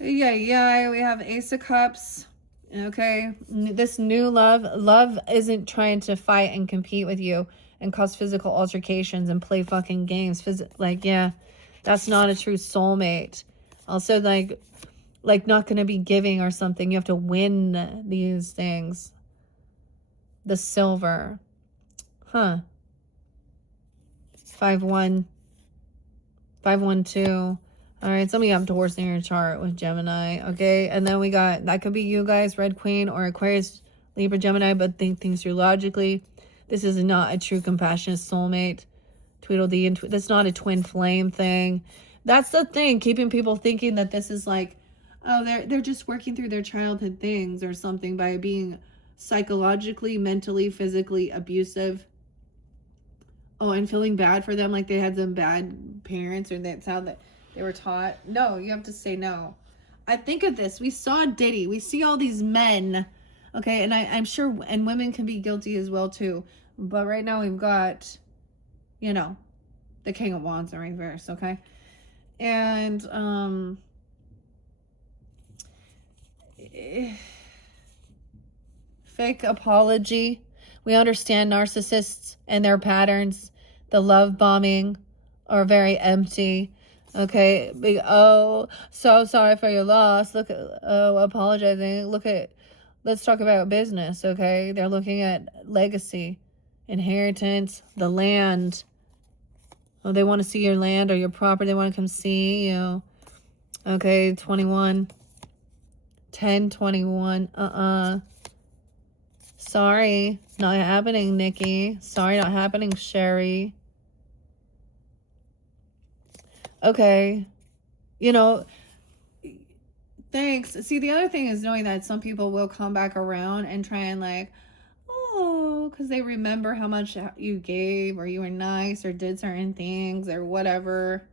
Yeah, we have Ace of Cups. Okay, this new love isn't trying to fight and compete with you and cause physical altercations and play fucking games. That's not a true soulmate. Also, like not gonna be giving or something. You have to win these things. The silver, 5-1, 5-1-2. All right, some of you have divorce in your chart with Gemini, okay? And then we got, that could be you guys, Red Queen or Aquarius, Libra, Gemini, but think things through logically. This is not a true compassionate soulmate. Tweedledee, and that's not a twin flame thing. That's the thing, keeping people thinking that this is like, oh, they're just working through their childhood things or something by being psychologically, mentally, physically abusive. Oh, and feeling bad for them, like they had some bad parents or that's how they were taught. No, you have to say no. I think of this. We saw Diddy. We see all these men. Okay, and I'm sure, and women can be guilty as well too. But right now we've got, you know, the King of Wands in reverse, okay? And fake apology. We understand narcissists and their patterns. The love bombing are very empty. Okay, big, oh, so sorry for your loss. Look at, oh, apologizing. Look at, let's talk about business, okay? They're looking at legacy, inheritance, the land. Oh, they want to see your land or your property. They want to come see you. Okay, 21. 10, 21. Sorry, not happening, Nikki. Sorry, not happening, Sherry. Okay. You know, thanks. See, the other thing is knowing that some people will come back around and try and like, oh, because they remember how much you gave or you were nice or did certain things or whatever.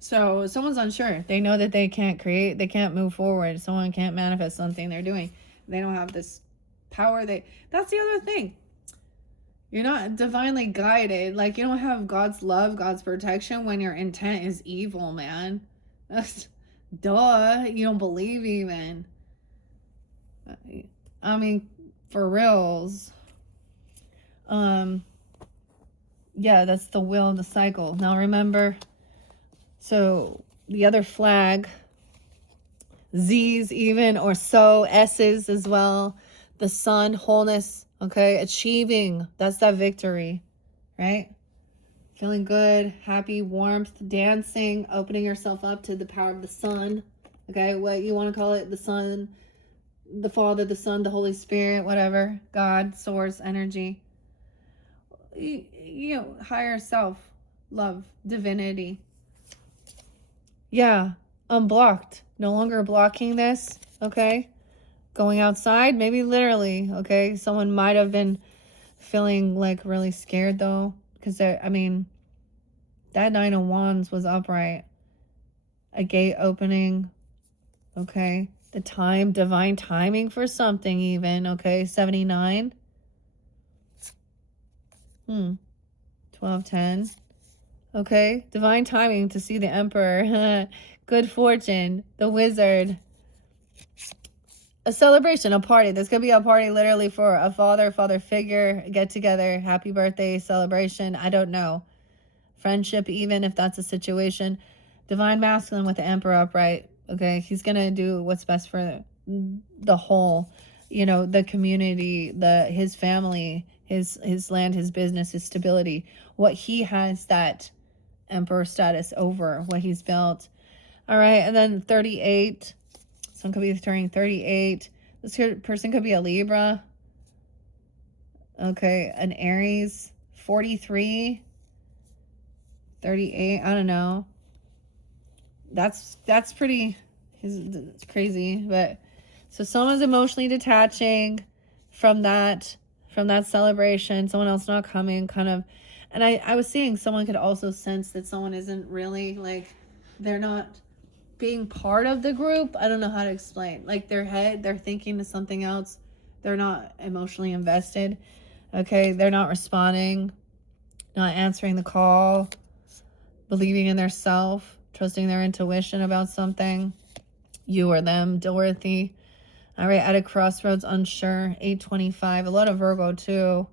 So someone's unsure. They know that they can't create, they can't move forward. Someone can't manifest something they're doing. They don't have this power. That's the other thing. You're not divinely guided. Like, you don't have God's love, God's protection when your intent is evil, man. That's duh. You don't believe even. I mean, for reals. Yeah, that's the will of the cycle. Now remember, so the other flag, Z's even, or so, S's as well. The sun, wholeness, okay? Achieving, that's that victory, right? Feeling good, happy, warmth, dancing, opening yourself up to the power of the sun, okay? What you want to call it, the sun, the Father, the Son, the Holy Spirit, whatever. God, source, energy. You know, higher self, love, divinity. Yeah, unblocked. No longer blocking this, okay? Going outside, maybe literally, okay? Someone might have been feeling like really scared though, because I mean, that Nine of Wands was upright. A gate opening, okay? The time, divine timing for something even, okay? 79. 1210. Okay, divine timing to see the Emperor. Good fortune, the Wizard. A celebration, a party. This could be a party literally for a father figure, get together, happy birthday, celebration. I don't know. Friendship, even if that's a situation. Divine masculine with the Emperor upright. Okay, he's going to do what's best for the whole, you know, the community, his family, his land, his business, his stability. What he has that Emperor status over, what he's built. All right, and then 38. Someone could be turning 38. This person could be a Libra. Okay, an Aries. 43. 38. I don't know. That's pretty. It's crazy, but so someone's emotionally detaching from that celebration. Someone else not coming, kind of. And I was seeing someone could also sense that someone isn't really, like, they're not being part of the group. I don't know how to explain. Like, they're thinking to something else. They're not emotionally invested. Okay, they're not responding, not answering the call, believing in their self, trusting their intuition about something. You or them, Dorothy. All right, at a crossroads, unsure. 825. A lot of Virgo too.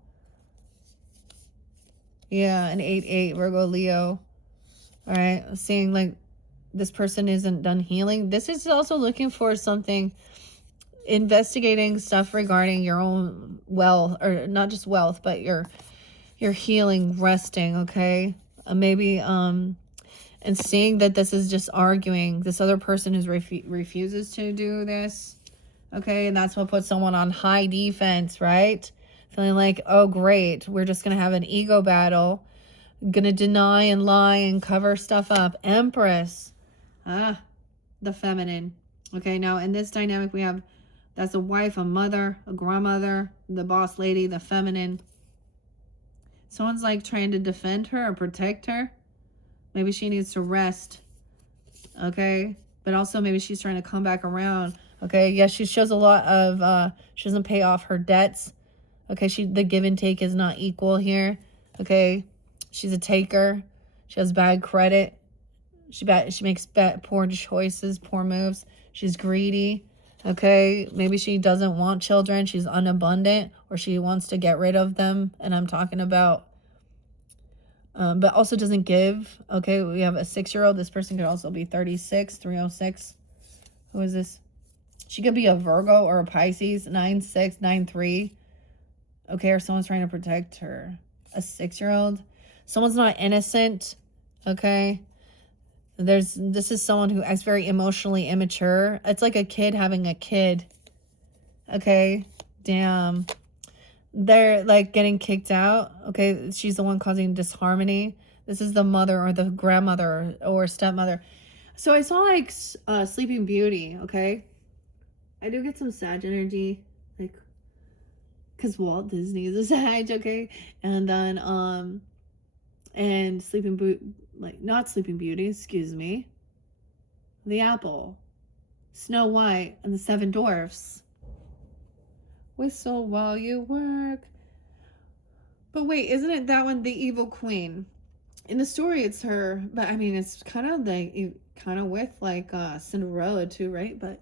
Yeah, an 8-8, Virgo, Leo. All right, seeing like this person isn't done healing. This is also looking for something, investigating stuff regarding your own wealth, or not just wealth, but your healing, resting, okay? Maybe, and seeing that this is just arguing. This other person who refuses to do this, okay? And that's what puts someone on high defense, right? Feeling like, oh, great, we're just going to have an ego battle. Going to deny and lie and cover stuff up. Empress. The feminine. Okay, now in this dynamic we have, that's a wife, a mother, a grandmother, the boss lady, the feminine. Someone's like trying to defend her or protect her. Maybe she needs to rest. Okay. But also maybe she's trying to come back around. Okay. Yeah, she shows a lot of, she doesn't pay off her debts. Okay. The give and take is not equal here. Okay. She's a taker. She has bad credit. She makes poor choices, poor moves. She's greedy. Okay. Maybe she doesn't want children. She's unabundant, or she wants to get rid of them. And I'm talking about, but also doesn't give. Okay. We have a 6-year-old. This person could also be 36, 306. Who is this? She could be a Virgo or a Pisces, 9-6, 9-3. Okay. Or someone's trying to protect her. A 6-year-old. Someone's not innocent. Okay. This is someone who acts very emotionally immature. It's like a kid having a kid. Okay. Damn. They're like getting kicked out. Okay. She's the one causing disharmony. This is the mother or the grandmother or stepmother. So I saw like Sleeping Beauty. Okay. I do get some Sag energy. Like, because Walt Disney is a Sag. Okay. And then, and not Sleeping Beauty, excuse me. The Apple, Snow White, and the 7 Dwarfs. Whistle while you work. But wait, isn't it that one, the evil queen? In the story, it's her, but I mean, it's kind of with like Cinderella too, right? But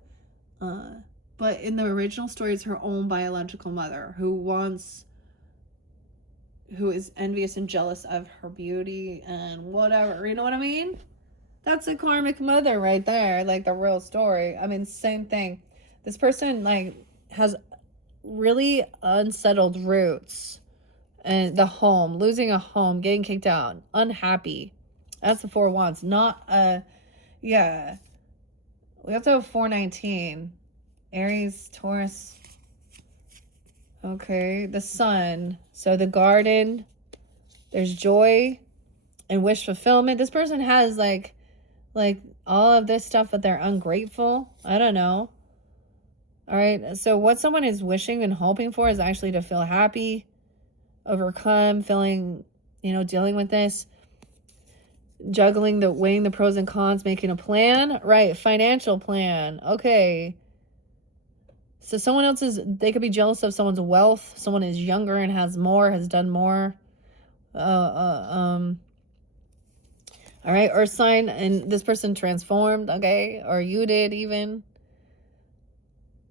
in the original story, it's her own biological mother who is envious and jealous of her beauty and whatever. You know what I mean? That's a karmic mother right there, like the real story. I mean, same thing. This person like has really unsettled roots, and the home, losing a home, getting kicked out, unhappy. That's the 4 wands. Not yeah. We have to have 419. Aries, Taurus. Okay, the sun. So the garden, there's joy and wish fulfillment. This person has like all of this stuff, but they're ungrateful. I don't know. All right. So what someone is wishing and hoping for is actually to feel happy, overcome, feeling, dealing with this, weighing the pros and cons, making a plan, right? Financial plan. Okay. So they could be jealous of someone's wealth. Someone is younger and has more, has done more. All right, earth sign, and this person transformed, okay? Or you did even.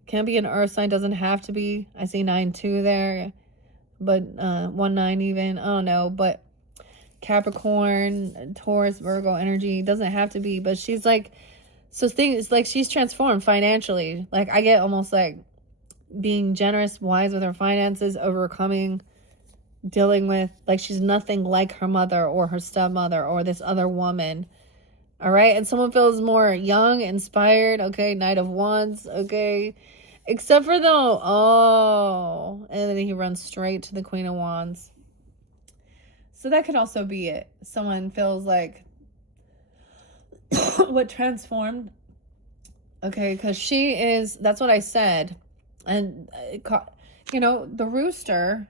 Can be an earth sign, doesn't have to be. I see 9-2 there, but 1-9 even. I don't know, but Capricorn, Taurus, Virgo energy, doesn't have to be, but she's like, so things like she's transformed financially. Like I get almost like being generous, wise with her finances, overcoming, dealing with, like she's nothing like her mother or her stepmother or this other woman. All right. And someone feels more young, inspired. Okay. Knight of Wands. Okay. Except for and then he runs straight to the Queen of Wands. So that could also be it. Someone feels like what transformed. Okay. Because that's what I said. And, the rooster,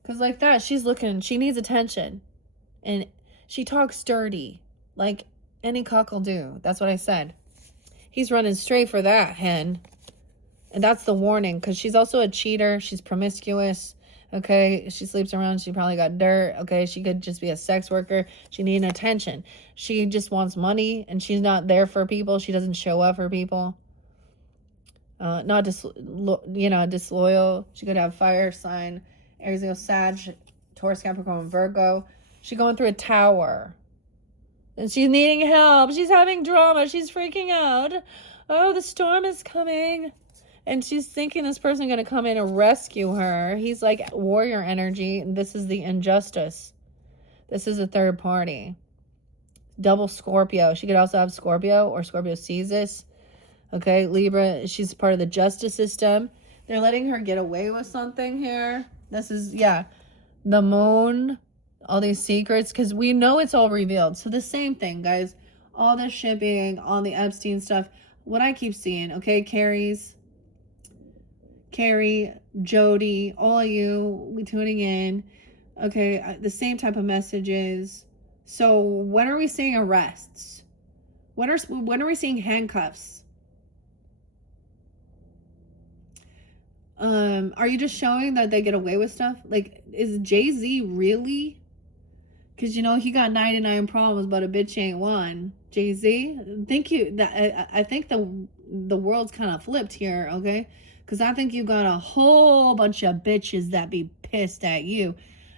because like that, she needs attention. And she talks dirty, like any cock will do. That's what I said. He's running straight for that hen. And that's the warning, because she's also a cheater. She's promiscuous. Okay. She sleeps around. She probably got dirt. Okay. She could just be a sex worker. She needs attention. She just wants money, and she's not there for people. She doesn't show up for people. Not disloyal. She could have fire sign, Aries, Leo, Sag, Taurus, Capricorn, Virgo. She's going through a tower, and she's needing help. She's having drama. She's freaking out. Oh, the storm is coming, and she's thinking this person's going to come in and rescue her. He's like warrior energy, and this is the injustice. This is a third party. Double Scorpio. She could also have Scorpio, or Scorpio sees this. Okay, Libra, she's part of the justice system. They're letting her get away with something here. This is, the moon, all these secrets, because we know it's all revealed. So the same thing, guys. All the shipping, all the Epstein stuff. What I keep seeing, okay, Carrie, Jody, all of you tuning in. Okay, the same type of messages. So when are we seeing arrests? When are we seeing handcuffs? Are you just showing that they get away with stuff? Like, is Jay-Z really? Because, you know, he got 99 problems, but a bitch ain't one. Jay-Z? I think the world's kind of flipped here, okay? Because I think you got a whole bunch of bitches that be pissed at you.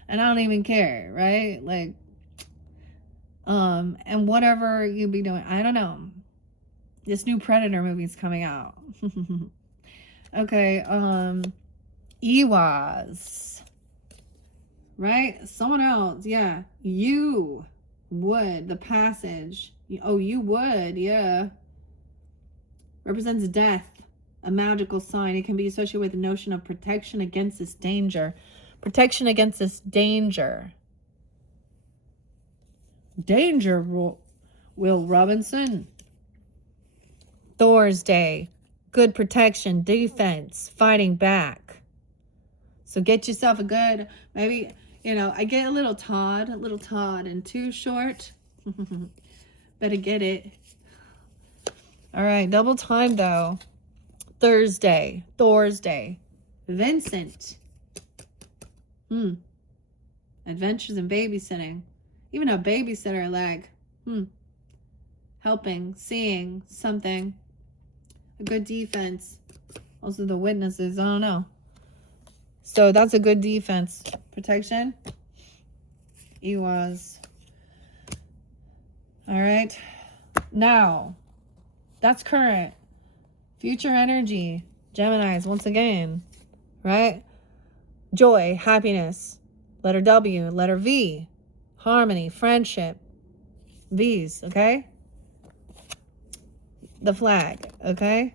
And I don't even care, right? Like, and whatever you be doing, I don't know. This new Predator movie's coming out. Okay, Ewas. Right? Someone else, yeah. You would, the passage. Oh, you would, yeah. Represents death, a magical sign. It can be associated with the notion of protection against this danger. Protection against this danger. Danger, Will Robinson. Thursday. Good protection, defense, fighting back. So get yourself a good, maybe, you know, I get a little Todd and too short. Better get it. All right, double time though. Thursday. Vincent. Adventures in babysitting. Even a babysitter leg. Helping, seeing something. A good defense. Also the witnesses, I don't know. So that's a good defense. Protection. He was. All right. Now, that's current. Future energy. Geminis, once again. Right? Joy, happiness. Letter W, letter V. Harmony, friendship. V's, okay? The flag, okay?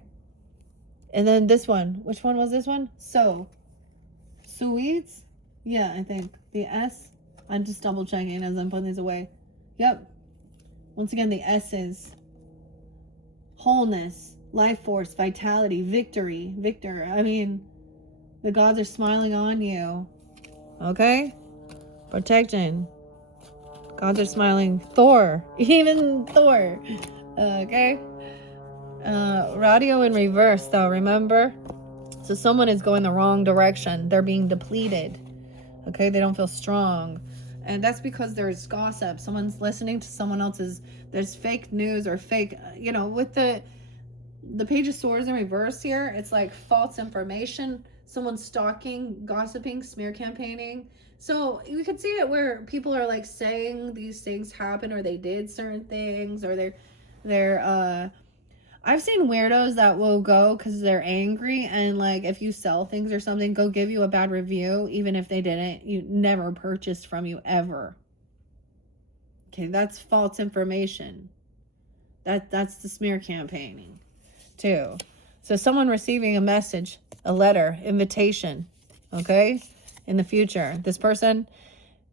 And then this one. Which one was this one? Sweets? Yeah, I think. The S. I'm just double checking as I'm putting these away. Yep. Once again, the S's. Wholeness, life force, vitality, victory. Victor. I mean, the gods are smiling on you. Okay? Protection. Gods are smiling. Thor. Even Thor. Okay? Radio in reverse, though, remember? So someone is going the wrong direction. They're being depleted. Okay? They don't feel strong. And that's because there's gossip. Someone's listening to someone else's... There's fake news or fake... You know, with the Page of Swords in reverse here, it's like false information. Someone's stalking, gossiping, smear campaigning. So we could see it where people are like saying these things happen or they did certain things or they're I've seen weirdos that will go because they're angry and like if you sell things or something, go give you a bad review even if they didn't. You never purchased from you ever. Okay, that's false information. That's the smear campaigning too. So someone receiving a message, a letter, invitation, okay, in the future. This person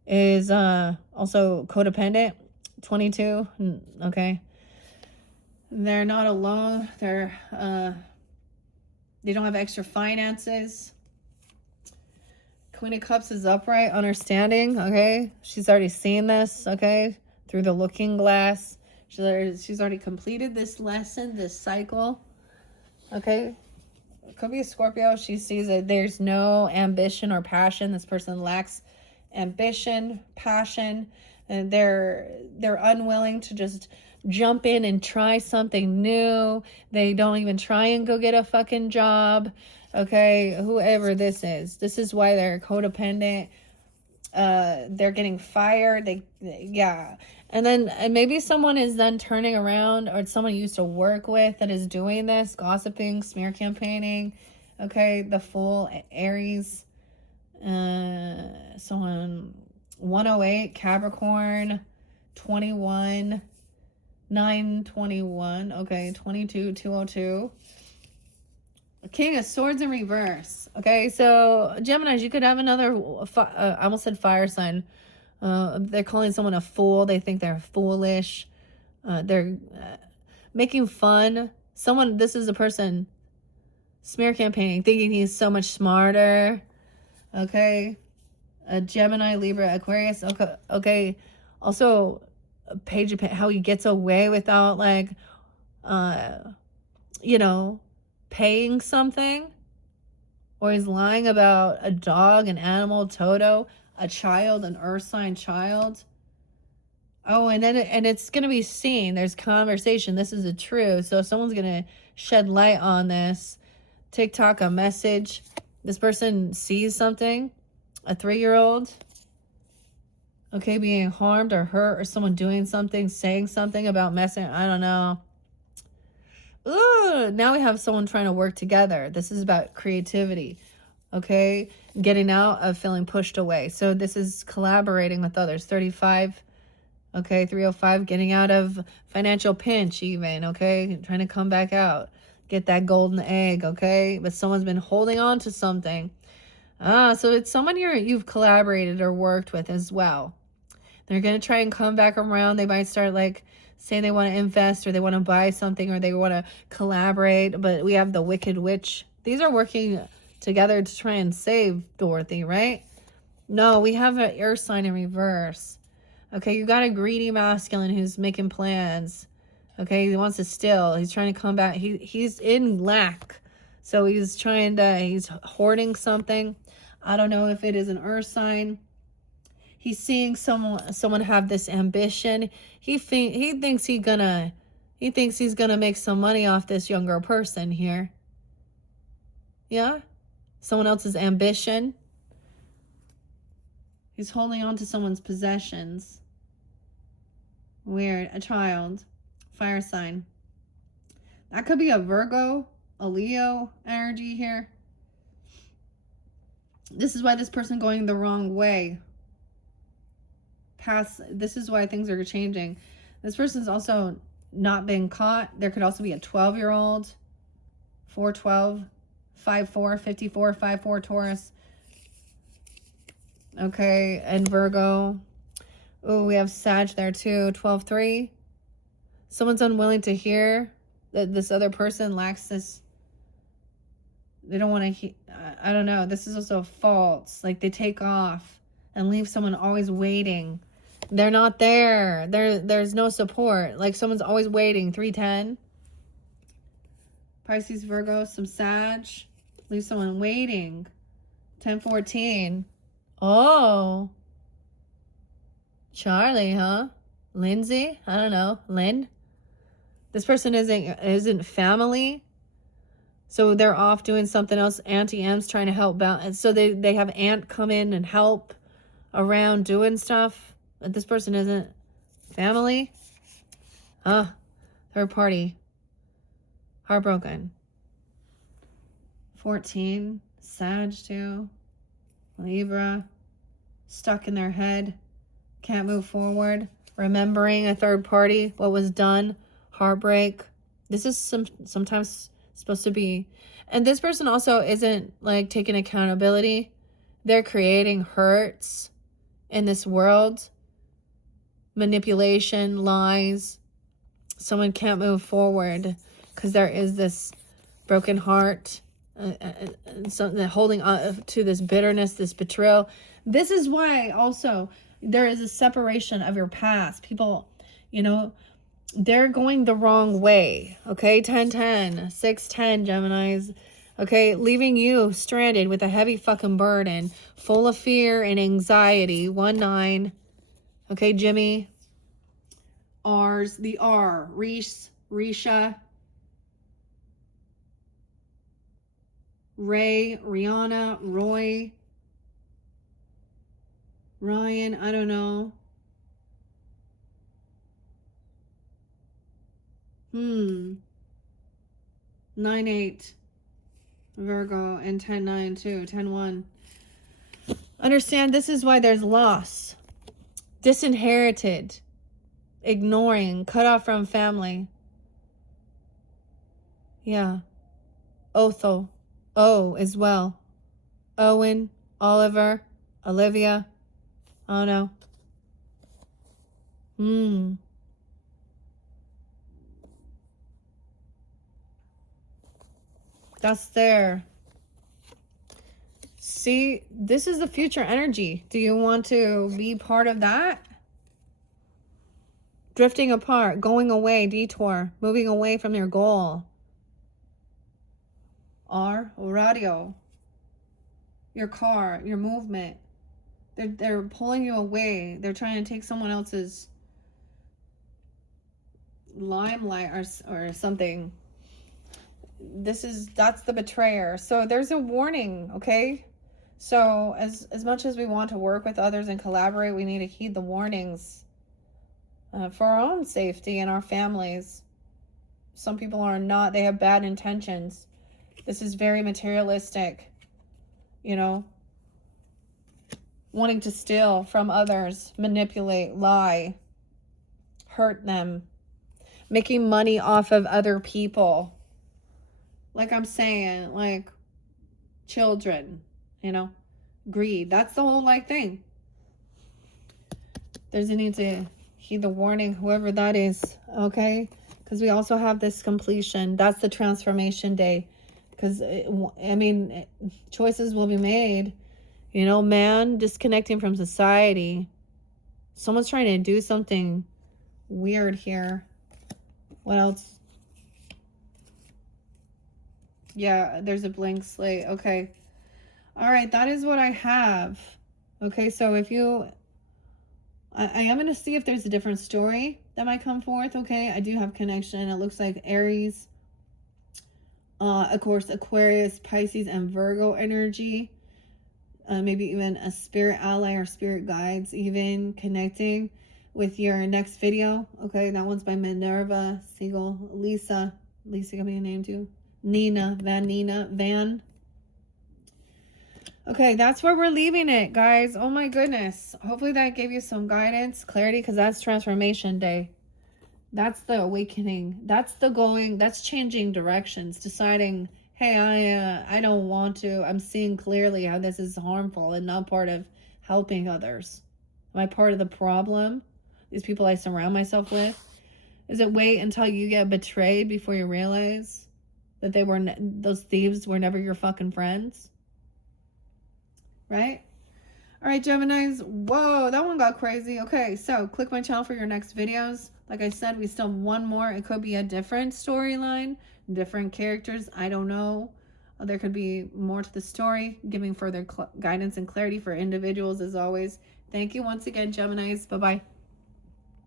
is also codependent, 22, okay. They're not alone. They don't have extra finances. Queen of Cups is upright, understanding, okay? She's already seen this, okay? Through the looking glass. She's already completed this lesson, this cycle, okay? It could be a Scorpio. She sees that there's no ambition or passion. This person lacks ambition, passion, and they're unwilling to just jump in and try something new. They don't even try and go get a fucking job. Okay, whoever this is why they're codependent. They're getting fired. Yeah. And then maybe someone is then turning around, or someone you used to work with that is doing this, gossiping, smear campaigning. Okay, the Fool, Aries. Someone 108, Capricorn, 21, 921, okay, 22, 202. King of Swords in reverse. Okay, so Geminis, you could have another, I almost said fire sign. They're calling someone a fool. They think they're foolish. They're making fun. This is a person smear campaigning, thinking he's so much smarter. Okay, a Gemini, Libra, Aquarius. Okay. Also, Page of how he gets away without like, you know, paying something, or he's lying about a dog, an animal, Toto, a child, an earth sign child. Oh, and then it's gonna be seen. There's conversation. This is a truth. So if someone's gonna shed light on this, TikTok, a message. This person sees something, a 3-year-old, okay, being harmed or hurt, or someone doing something, saying something about messing. I don't know. Ooh, now we have someone trying to work together. This is about creativity, okay? Getting out of feeling pushed away. So this is collaborating with others. 35, okay? 305, getting out of financial pinch even, okay? Trying to come back out. Get that golden egg, okay? But someone's been holding on to something. So it's someone you've collaborated or worked with as well. They're going to try and come back around. They might start like saying they want to invest, or they want to buy something, or they want to collaborate. But we have the Wicked Witch. These are working together to try and save Dorothy, right? No, we have an air sign in reverse. Okay, you got a greedy masculine who's making plans. Okay, he wants to steal. He's trying to come back. He's in lack. So he's hoarding something. I don't know if it is an earth sign. He's seeing someone have this ambition. He thinks he's gonna make some money off this younger person here. Yeah? Someone else's ambition. He's holding on to someone's possessions. Weird. A child. Fire sign. That could be a Virgo, a Leo energy here. This is why this person going the wrong way. This is why things are changing. This person's also not been caught. There could also be a 12-year-old, 412, 54, 54, 54 Taurus. Okay, and Virgo. Oh, we have Sag there too, 12-3. Someone's unwilling to hear that this other person lacks this. They don't want to I don't know. This is also false. Like they take off and leave someone always waiting. They're not there. There's no support. Like someone's always waiting. 310. Pisces, Virgo, some Sag. Leave someone waiting. 1014. Oh. Charlie, huh? Lindsay? I don't know. Lynn? This person isn't family. So they're off doing something else. Auntie M's trying to help balance. So they have Aunt come in and help around doing stuff. But this person isn't family. Third party. Heartbroken. 14. Sag too. Libra. Stuck in their head. Can't move forward. Remembering a third party. What was done. Heartbreak. This is sometimes supposed to be. And this person also isn't like taking accountability. They're creating hurts in this world. Manipulation, lies. Someone can't move forward because there is this broken heart, something holding on to this bitterness, this betrayal. This is why also there is a separation of your past. People, they're going the wrong way. Okay, 10-10, 6-10, Geminis. Okay, leaving you stranded with a heavy fucking burden, full of fear and anxiety. 1-9. Okay, Jimmy. R's, the R. Reese, Risha. Ray, Rihanna, Roy. Ryan, I don't know. 9-8. Virgo, and 10-9 too. 10-1. Understand, this is why there's loss. Disinherited. Ignoring. Cut off from family. Yeah. Othel. O as well. Owen. Oliver. Olivia. I don't know. That's there. See, this is the future energy. Do you want to be part of that? drifting apart, going away, detour, moving away from your goal. R, radio, your car, your movement. They're pulling you away. They're trying to take someone else's limelight or something. That's the betrayer. So there's a warning, okay? So as much as we want to work with others and collaborate, we need to heed the warnings for our own safety and our families. Some people are not, they have bad intentions. This is very materialistic, you know, wanting to steal from others, manipulate, lie, hurt them, making money off of other people. Like I'm saying, like children, you know, greed. That's the whole like thing. There's a need to heed the warning, whoever that is, okay? Because we also have this completion. That's the transformation day. Because, I mean, choices will be made. You know, man disconnecting from society. Someone's trying to do something weird here. What else? Yeah, there's a blank slate. Okay. All right, that is what I have. Okay, so if you... I am going to see if there's a different story that might come forth, okay? I do have connection. It looks like Aries, of course, Aquarius, Pisces, and Virgo energy. Maybe even a spirit ally or spirit guides even connecting with your next video, okay? That one's by Minerva, Siegel, Lisa got me a name too. Nina Van. Okay, that's where we're leaving it, guys. Oh my goodness. Hopefully that gave you some guidance, clarity, because that's transformation day. That's the awakening. That's the going, that's changing directions, deciding, hey, I don't want to. I'm seeing clearly how this is harmful and not part of helping others. Am I part of the problem? These people I surround myself with? Is it wait until you get betrayed before you realize that those thieves were never your fucking friends? Right? All right, Geminis. Whoa, that one got crazy. Okay, so click my channel for your next videos. Like I said, we still have one more. It could be a different storyline, different characters. I don't know. There could be more to the story, giving further guidance and clarity for individuals as always. Thank you once again, Geminis. Bye-bye.